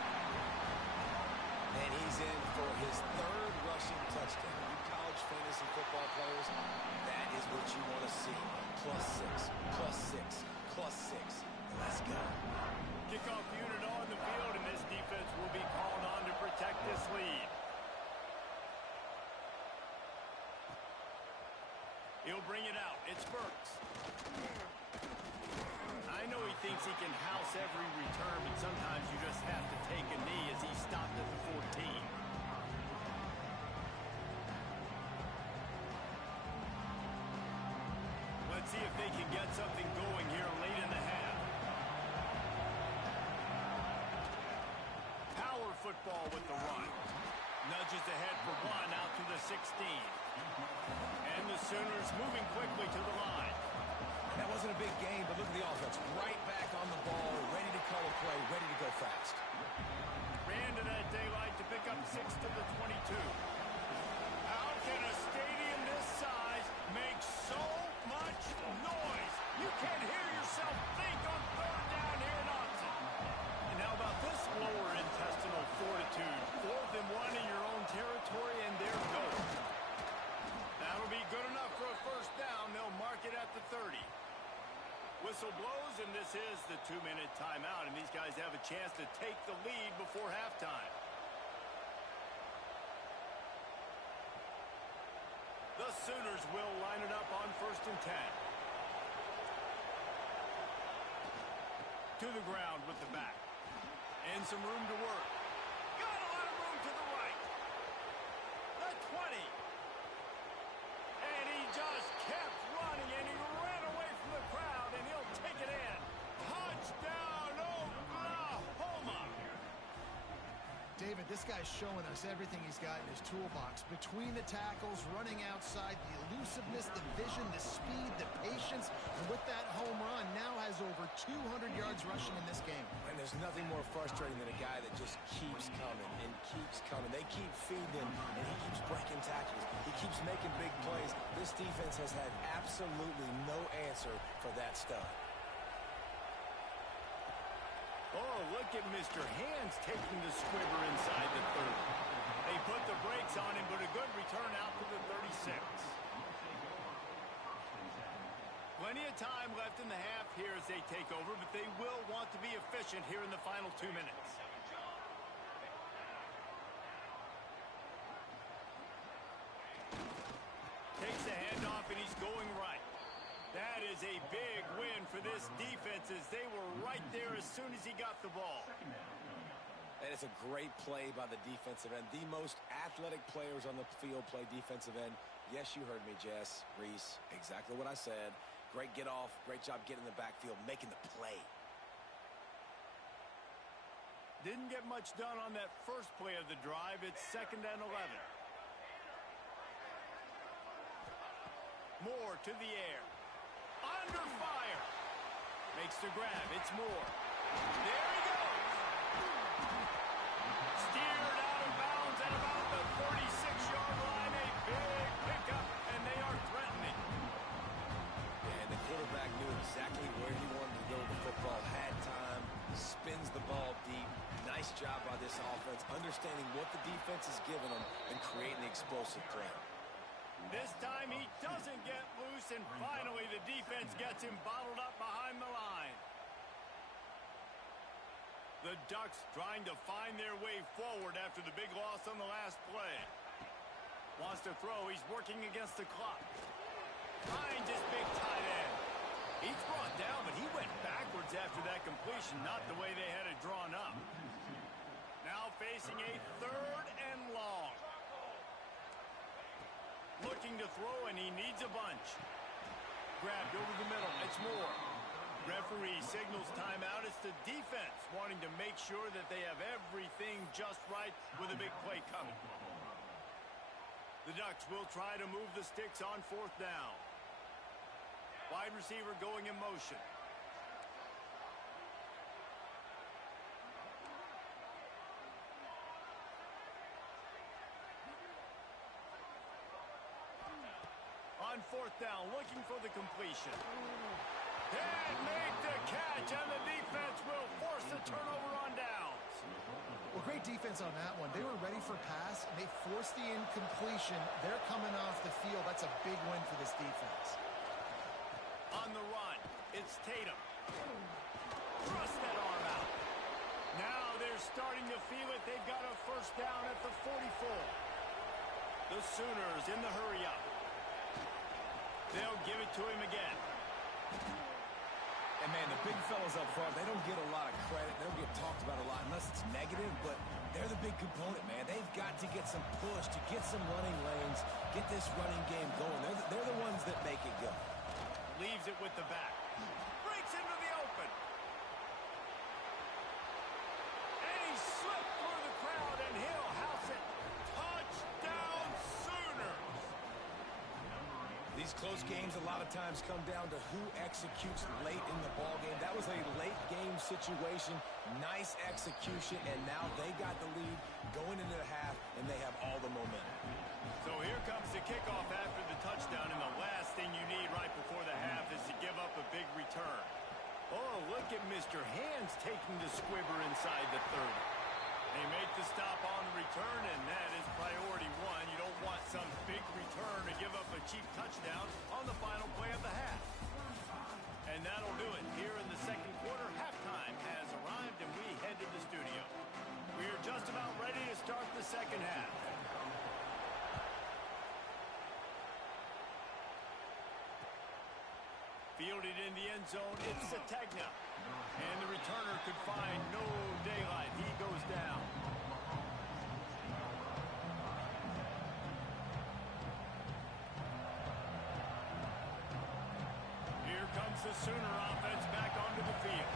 And he's in for his third rushing touchdown. You college fantasy football players, that is what you want to see. +6, +6, +6. Let's go. Kickoff unit on the field, and this defense will be called on to protect this lead. He'll bring it out. It's Burks. I know he thinks he can house every return, but sometimes you just have to take a knee as he stopped at the 14. Let's see if they can get something going here late in the half. Power football with the run. Nudges ahead for one out to the 16. And the Sooners moving quickly to the line. That wasn't a big game, but look at the offense. Right back on the ball, ready to call a play, ready to go fast. Ran to that daylight to pick up 6 to the 22. How can a stadium this size make so much noise? You can't hear yourself think on third down here in Austin. And how about this lower intestinal fortitude? 4th and 1 in your own territory, and there goes. That'll be good enough for a first down. They'll mark it at the 30. Whistle blows, and this is the 2-minute timeout, and these guys have a chance to take the lead before halftime. The Sooners will line it up on 1st and 10. To the ground with the back. And some room to work. Got a lot of room to the right. The 20. And he just kept running, and he ran away from the crowd, and he'll take it in. Touchdown, Oklahoma! David, this guy's showing us everything he's got in his toolbox. Between the tackles, running outside, the elusiveness, the vision, the speed, the patience, and with that home run, now has over 200 yards rushing in this game. And there's nothing more frustrating than a guy that just keeps coming and keeps coming. They keep feeding him, and he keeps breaking tackles. He keeps making big plays. This defense has had absolutely no answer for that stud. Oh, look at Mr. Hands taking the squibber inside the 30. They put the brakes on him, but a good return out to the 36. Plenty of time left in the half here as they take over, but they will want to be efficient here in the final 2 minutes. Takes the handoff, and he's going right. That is a big win for this defense as they were right there as soon as he got the ball. And it's a great play by the defensive end. The most athletic players on the field play defensive end. Yes, you heard me, Jess, Reese. Exactly what I said. Great get off. Great job getting in the backfield, making the play. Didn't get much done on that first play of the drive. It's 2nd and 11. Moore to the air. Under fire. Makes the grab. It's Moore. There he goes. Steered out of bounds at about the 36-yard line. A big pickup, and they are threatening. And the quarterback knew exactly where he wanted to go with the football. Had time. Spins the ball deep. Nice job by this offense, understanding what the defense is giving them and creating the explosive threat. This time he doesn't get loose, and finally the defense gets him bottled up behind the line. The Ducks trying to find their way forward after the big loss on the last play. Wants to throw. He's working against the clock. Finds his big tight end. He's brought down, but he went backwards after that completion, not the way they had it drawn up. Now facing a 3rd and long. Looking to throw, and he needs a bunch. grabbed over the middle. It's more. Referee signals timeout. It's the defense wanting to make sure that they have everything just right with a big play coming. The Ducks will try to move the sticks on 4th down. Wide receiver going in motion. On 4th down, looking for the completion. And make the catch, and the defense will force the turnover on downs. Well, great defense on that one. They were ready for pass, and they forced the incompletion. They're coming off the field. That's a big win for this defense. On the run, it's Tatum. Thrust that arm out. Now they're starting to feel it. They've got a first down at the 44. The Sooners in the hurry-up. They'll give it to him again. And, man, the big fellas up front, they don't get a lot of credit. They don't get talked about a lot unless it's negative, but they're the big component, man. They've got to get some push, to get some running lanes, get this running game going. They're the ones that make it go. Leaves it with the back. Breaks into the open. And he slipped through the crowd, and he'll house it. Touchdown, Sooners! These close games a lot of times come down to who executes late in the ball game. That was a late game situation. Nice execution, and now they got the lead going into the half, and they have all the momentum. So here comes the kickoff after the touchdown, and the last thing you need right before the half is to give up a big return. Oh, look at Mr. Hands taking the squibber inside the 30. They make the stop on the return, and that is priority one. You don't want some big return to give up a cheap touchdown on the final play of the half. And that'll do it here in the second quarter. Halftime has arrived, and we head to the studio. We are just about ready to start the second half. Fielded in the end zone, it's Sategna. And the returner could find no daylight. He goes down. Here comes the Sooner offense back onto the field.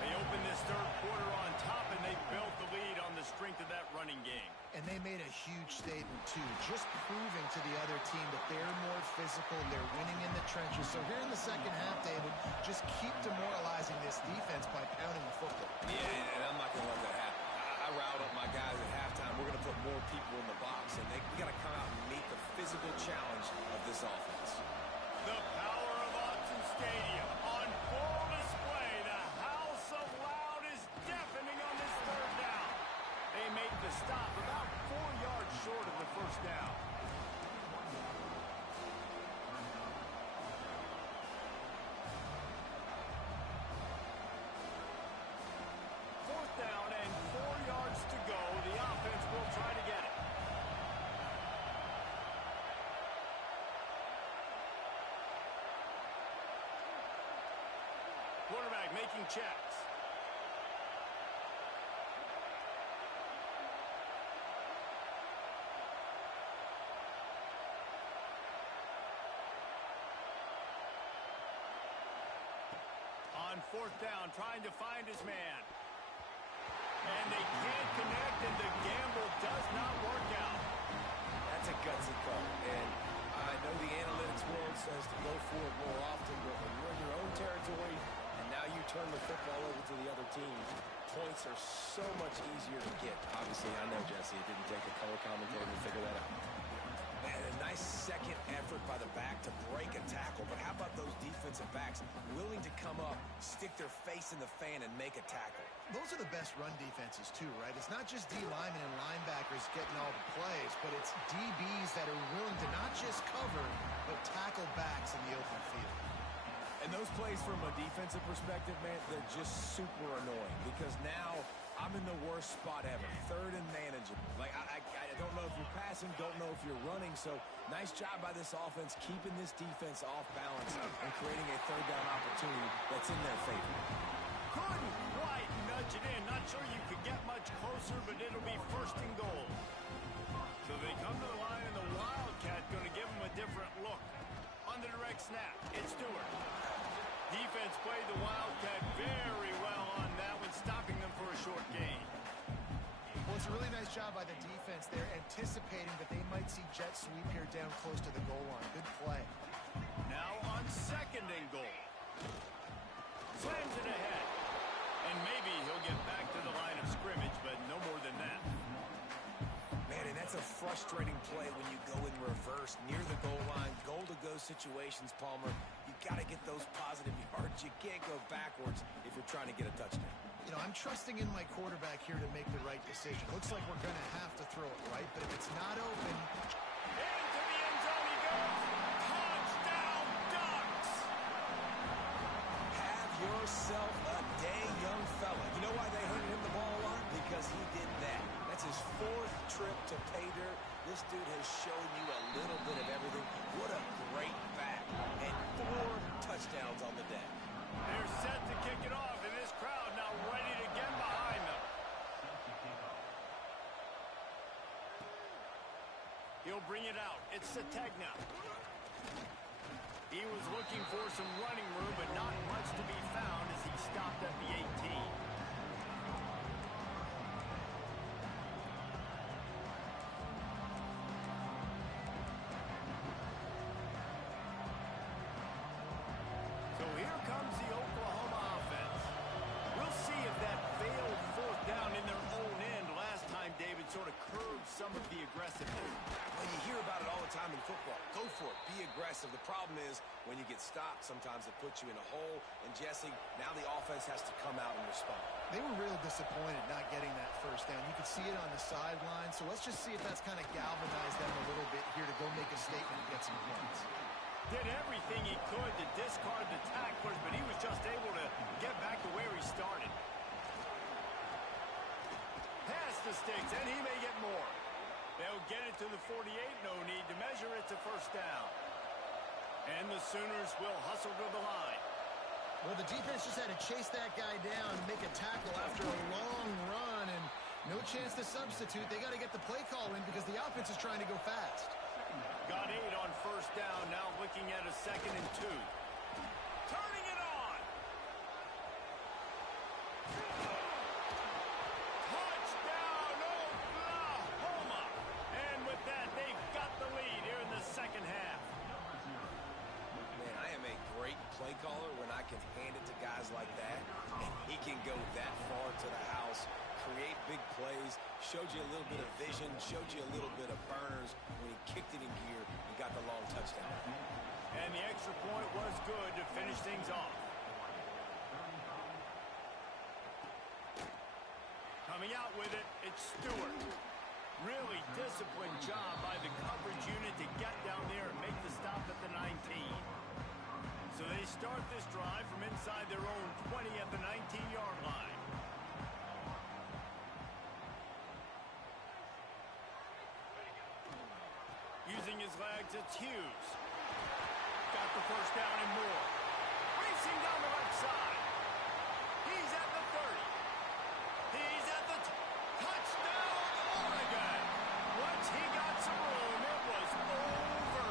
They open this third quarter on top, and they built the lead on the strength of that running game. And they made a huge statement, too, just proving to the other team that they're more physical, they're winning in the trenches. So here in the second half, David, just keep demoralizing this defense by pounding the football. Yeah, and I'm not going to let that happen. I riled up my guys at halftime. We're going to put more people in the box, and we got to come out and meet the physical challenge of this offense. The power of Autzen Stadium on full display. The house of loud is deafening on this third down. They make the stop about 4 yards short of the first down. Fourth down and 4 yards to go. The offense will try to get it. Quarterback making checks. On fourth down, trying to find his man. And they can't connect, and the gamble does not work out. That's a gutsy call. And I know the analytics world says to go for it more often, but when you're in your own territory and now you turn the football over to the other team, points are so much easier to get. Obviously, I know, Jesse, it didn't take a color commentator to figure that out. And a nice second effort by the back to break a tackle, but how about those defensive backs willing to come up, stick their face in the fan, and make a tackle? Those are the best run defenses, too, right? It's not just D-linemen and linebackers getting all the plays, but it's DBs that are willing to not just cover, but tackle backs in the open field. And those plays from a defensive perspective, man, they're just super annoying because now I'm in the worst spot ever. Third and manageable. Like, I don't know if you're passing, don't know if you're running. So, nice job by this offense keeping this defense off balance and creating a third down opportunity that's in their favor. Couldn't quite nudge it in. Not sure you could get much closer, but it'll be first and goal. So they come to the line, and the Wildcat going to give them a different look. On on the direct snap. It's Stewart. Defense played the Wildcat very well on that one, stopping them for a short gain. Well, it's a really nice job by the defense there, anticipating that they might see jet sweep here down close to the goal line. Good play. Now on 2nd and goal. Slams it ahead. And maybe he'll get back to the line of scrimmage, but no more than that. Man, and that's a frustrating play when you go in reverse near the goal line. Goal-to-go situations, Palmer. You got to get those positive yards. You can't go backwards if you're trying to get a touchdown. You know, I'm trusting in my quarterback here to make the right decision. Looks like we're going to have to throw it right, but if it's not open... Into the end zone he goes. Touchdown, Ducks! Have yourself a day, young fella. You know why they handed him the ball a lot? Because he did that. That's his 4th trip to pay dirt. This dude has shown you a little bit of everything. What a great back. And 4 touchdowns on the day. They're set to kick it off, and this crowd now ready to get behind them. He'll bring it out. It's Sategna. He was looking for some running room, but not much to be found as he stopped at the 18. So here comes the Oklahoma offense. We'll see if that failed 4th down in their own end last time, David, sort of curbed some of the aggressiveness. Well, you hear about it all the time in football. Go for it. Be aggressive. The problem is when you get stopped, sometimes it puts you in a hole. And, Jesse, now the offense has to come out and respond. They were real disappointed not getting that 1st down. You could see it on the sideline. So let's just see if that's kind of galvanized them a little bit here to go make a statement and get some points. Did everything he could to discard the tacklers, but he was just able to get back to where he started. Pass the sticks, and he may get more. They'll get it to the 48, no need to measure it to 1st down. And the Sooners will hustle to the line. Well, the defense just had to chase that guy down and make a tackle after a long run, and no chance to substitute. They got to get the play call in because the offense is trying to go fast. Got 8 on 1st down, now looking at a 2nd and 2. Turning it on! Touchdown, Oklahoma! And with that, they've got the lead here in the 2nd half. Man, I am a great play caller when I can hand it to guys like that. And he can go that far to the house, create big plays, showed you a little bit of vision, showed you a little bit of burners when he kicked it in gear and got the long touchdown. And the extra point was good to finish things off. Coming out with it, it's Stewart. Really disciplined job by the coverage unit to get down there and make the stop at the 19. So they start this drive from inside their own 20 at the 19-yard line. Using his legs, it's Hughes. Got the 1st down and more. Racing down the right side. He's at the 30. He's at the touchdown, Oregon. Once he got some room, it was over.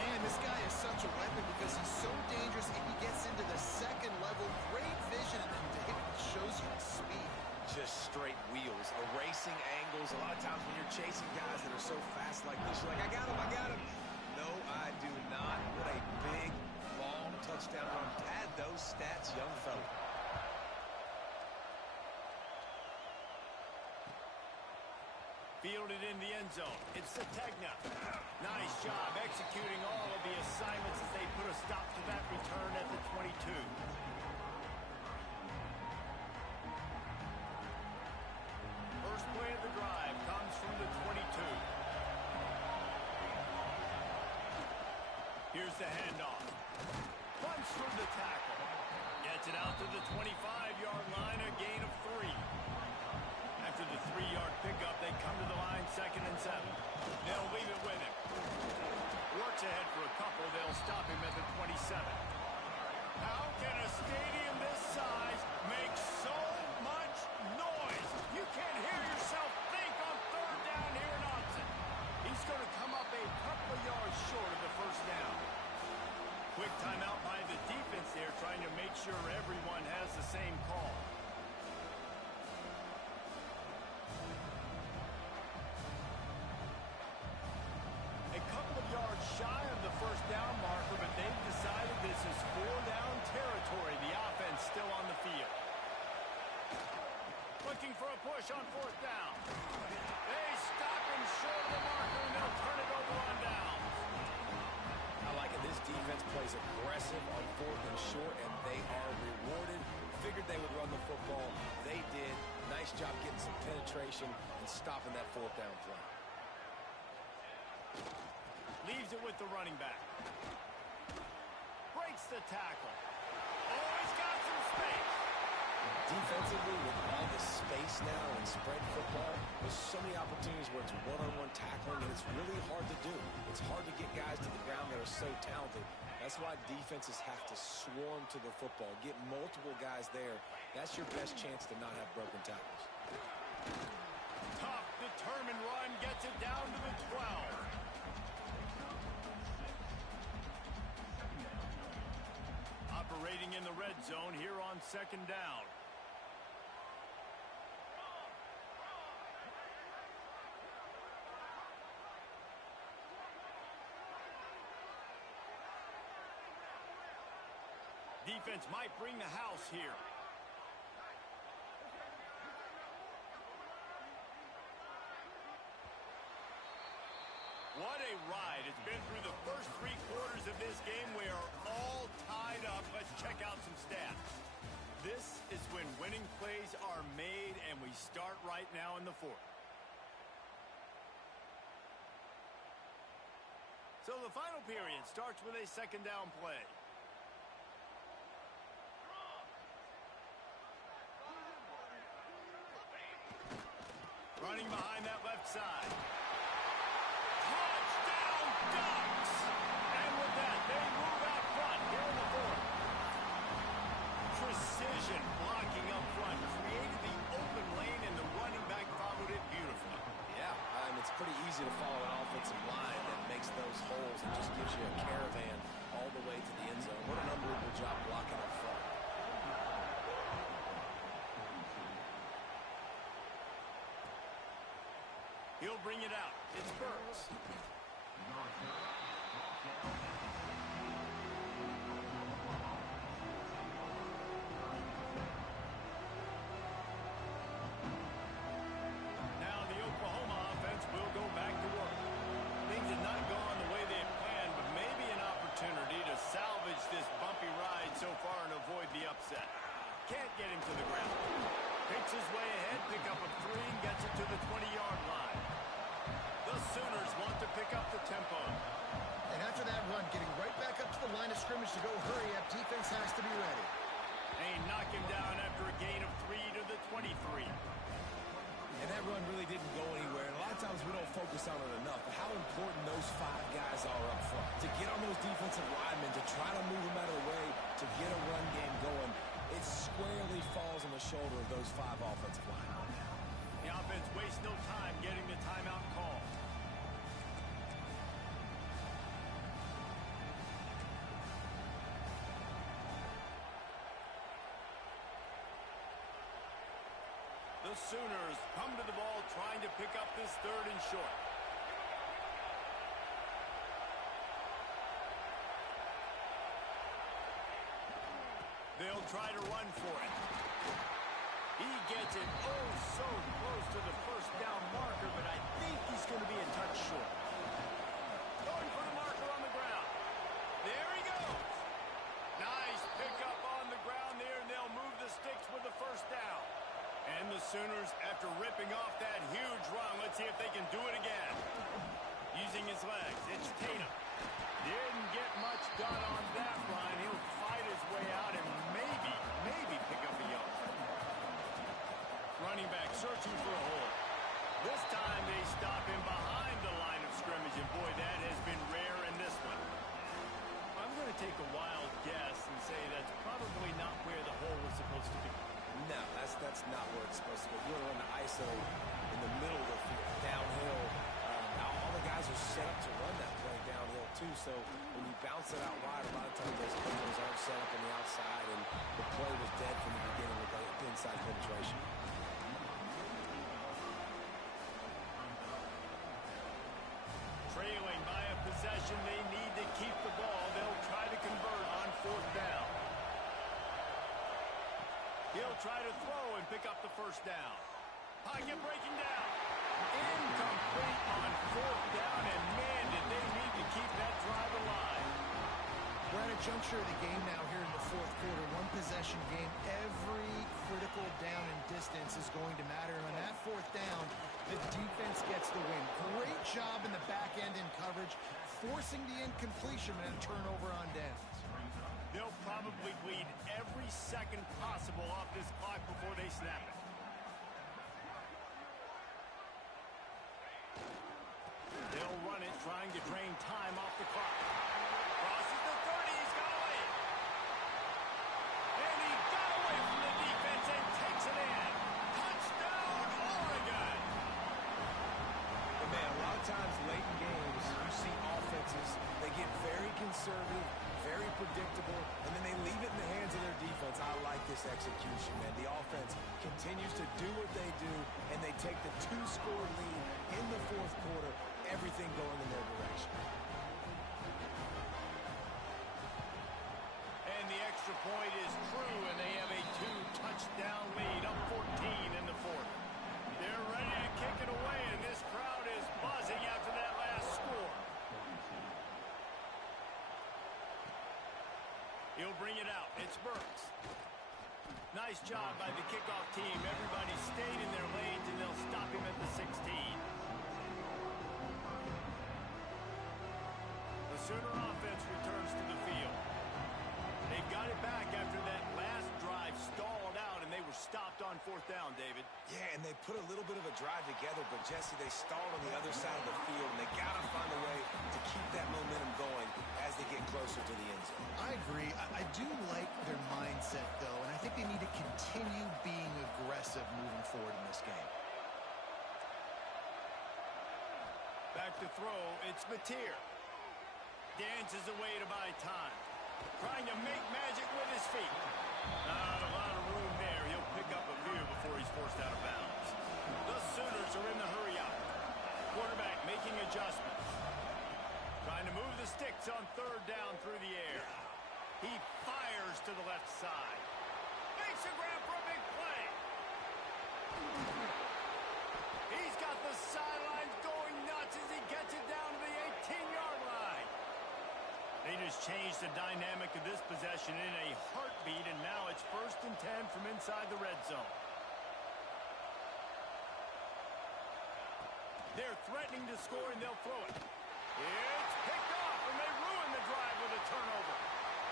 Man, this guy is such a weapon because he's so dangerous if he gets into the 2nd level. Great vision, and then David shows you his speed. Just straight wheels, erasing angles. A lot of times when you're chasing guys that are so fast like this, you're like, I got him. No, I do not. What a big, long touchdown run. Pad those stats, young fella. Fielded in the end zone. It's Sategna. Nice job executing all of the assignments as they put a stop to that return at the 22. First play of the drive comes from the 22. Here's the handoff. Punch through the tackle. Gets it out to the 25-yard line, a gain of 3. After the 3-yard pickup, they come to the line 2nd and 7. They'll leave it with him. Works ahead for a couple. They'll stop him at the 27. How can a stadium this size make so much noise? You can't hear yourself think on 3rd down here in Austin. He's going to come up a couple of yards short of the 1st looking for a push on fourth down. They stop him short of the marker, and they'll turn it over on downs. I like it. This defense plays aggressive on fourth and short, and they are rewarded. Figured they would run the football. They did. Nice job getting some penetration and stopping that fourth down play. Leaves it with the running back. Breaks the tackle. Oh, he's got some space. Defensively, with all the space now and spread football, there's so many opportunities where it's one-on-one tackling, and it's really hard to do. It's hard to get guys to the ground that are so talented. That's why defenses have to swarm to the football, get multiple guys there. That's your best chance to not have broken tackles. Tough, determined run gets it down to the 12. Operating in the red zone here on second down. Defense might bring the house here. What a ride. It's been through the first 3 quarters of this game. We are all tied up. Let's check out some stats. This is when winning plays are made, and we start right now in the 4th. So the final period starts with a second down play. Running behind that left side. Touchdown Ducks! And with that, they move out front here in the 4th. Precision blocking up front created the open lane, and the running back followed it beautifully. Yeah, it's pretty easy to follow an offensive line that makes those holes and just gives you a caravan all the way to the end zone. What an unbelievable job blocking up front. He'll bring it out. It's Burks. Now the Oklahoma offense will go back to work. Things have not gone the way they had planned, but maybe an opportunity to salvage this bumpy ride so far and avoid the upset. Can't get him to the ground. Picks his way ahead, pick up a 3, and gets it to the 20-yard line. The Sooners want to pick up the tempo. And after that run, getting right back up to the line of scrimmage to go hurry up, defense has to be ready. They knock him down after a gain of 3 to the 23. And that run really didn't go anywhere. And a lot of times we don't focus on it enough. But how important those 5 guys are up front. To get on those defensive linemen, to try to move them out of the way, to get a run game going, it squarely falls on the shoulder of those 5 offensive linemen. The offense wastes no time getting the timeout call. The Sooners come to the ball trying to pick up this 3rd and short. They'll try to run for it. He gets it so close to the first down marker, but I think he's going to be a touch short. Going for the marker on the ground. There he goes. Nice pickup on the ground there, and they'll move the sticks with the first down. And the Sooners, after ripping off that huge run, let's see if they can do it again. Using his legs, it's Tatum. Didn't get much done on that run. He'll fight his way out and maybe pick up a yard. Running back searching for a hole. This time they stop him behind the line of scrimmage, and boy, that has been rare in this one. I'm going to take a wild guess and say that's probably not where the hole was supposed to be. No, that's not where it's supposed to go. You're in the ISO in the middle of the field, downhill. All the guys are set up to run that play downhill too, so when you bounce it out wide, a lot of times those players aren't set up on the outside, and the play was dead from the beginning with the inside penetration. Trailing by a possession, they need to keep the ball. They'll try to convert on 4th down. He'll try to throw and pick up the first down. Pocket breaking down. Incomplete on fourth down, and man, did they need to keep that drive alive. We're at a juncture of the game now here in the fourth quarter. One possession game. Every critical down and distance is going to matter. And on that fourth down, the defense gets the win. Great job in the back end in coverage, forcing the incompletion and a turnover on downs. They'll probably bleed every second possible off this clock before they snap it. They'll run it, trying to drain time off the clock. Crosses the 30, he's got away. And he got away from the defense and takes it in. Touchdown, Oregon! And man, a lot of times late in games, you see offenses, they get very conservative, very predictable, and then they leave it in the hands of their defense. I like this execution, man. The offense continues to do what they do, and they take the two-score lead in the fourth quarter, everything going in their direction. And the extra point is true, and they have a two-touchdown lead, up 14 in the fourth. They're ready to kick it away, and this crowd is buzzing after that last score. He'll bring it out. It's Burks. Nice job by the kickoff team. Everybody stayed in their lanes, and they'll stop him at the 16. The Sooner offense returns to the field. They've got it back after that last drive stalled out, and they were stopped on fourth down, David. Yeah, and they put a little bit of a drive together, but Jesse, they stalled on the other side of the field, and they got to find a way to keep that momentum going as they get closer to the end zone. I agree. I do like their mindset, though, and I think they need to continue being aggressive moving forward in this game. Back to throw, it's Mateer. Dances away to buy time. Trying to make magic with his feet. Not a lot of room there. He'll pick up a few before he's forced out of bounds. The Sooners are in the hurry up. Quarterback making adjustments. Trying to move the sticks on third down through the air. He fires to the left side. Makes a grab for a big play. He's got the sidelines going nuts as he gets it down to the 18-yard line. They just changed the dynamic of this possession in a heartbeat, and now it's 1st and 10 from inside the red zone. They're threatening to score, and they'll throw it. It's picked off, and they ruin the drive with a turnover.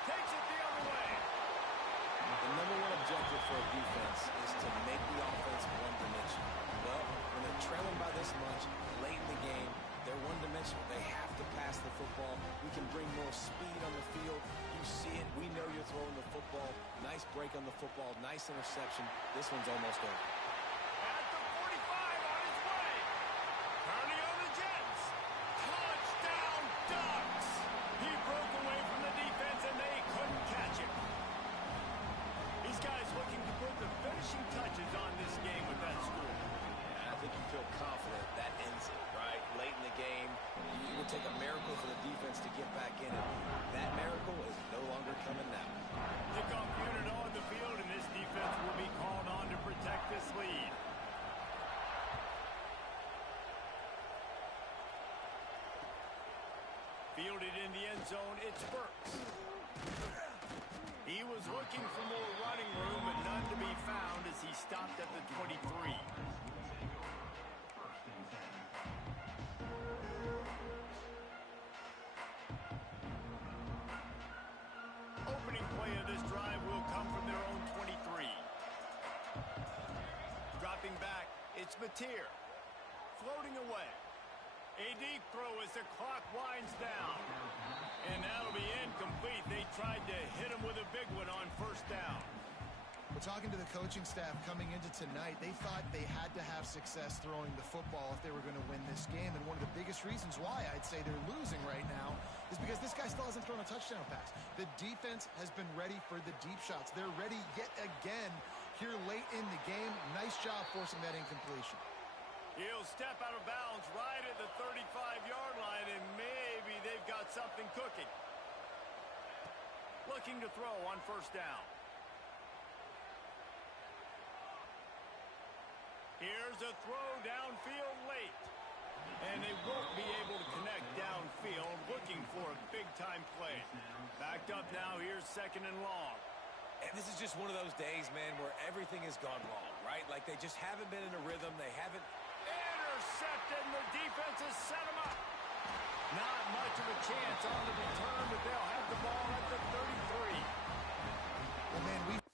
Takes it the other way. The number one objective for a defense is to make the offense one-dimensional. Well, when they're trailing by this much late in the game, they're one-dimensional. They have to pass the football. We can bring more speed on the field. You see it. We know you're throwing the football. Nice break on the football. Nice interception. This one's almost over. At the 45 on his way. Turning on the Jets. Touchdown, Ducks. He broke away from the defense, and they couldn't catch him. These guys looking to put the finishing touches on this game with that score. I think you feel confident that ends it, right? Late in the game, it would take a miracle for the defense to get back in it. That miracle is no longer coming now. Kickoff unit on the field, and this defense will be called on to protect this lead. Fielded in the end zone, it's Burks. He was looking for more running room, but none to be found as he stopped at the 23. Opening play of this drive will come from their own 23. Dropping back, it's Mateer. Floating away. A deep throw as the clock winds down. And that'll be incomplete. They tried to hit him with a big one on first down. We're talking to the coaching staff coming into tonight. They thought they had to have success throwing the football if they were going to win this game. And one of the biggest reasons why I'd say they're losing right now is because this guy still hasn't thrown a touchdown pass. The defense has been ready for the deep shots. They're ready yet again here late in the game. Nice job forcing that incompletion. He'll step out of bounds right at the 35-yard line, and maybe they've got something cooking. Looking to throw on first down. Here's a throw downfield late. And they won't be able to connect downfield, looking for a big-time play. Backed up now, here's 2nd and long. And this is just one of those days, man, where everything has gone wrong, right? Like they just haven't been in a rhythm. They haven't... Intercepted, and the defense has set him up. Not much of a chance on the return, but they'll have the ball at the 33. Well, man, we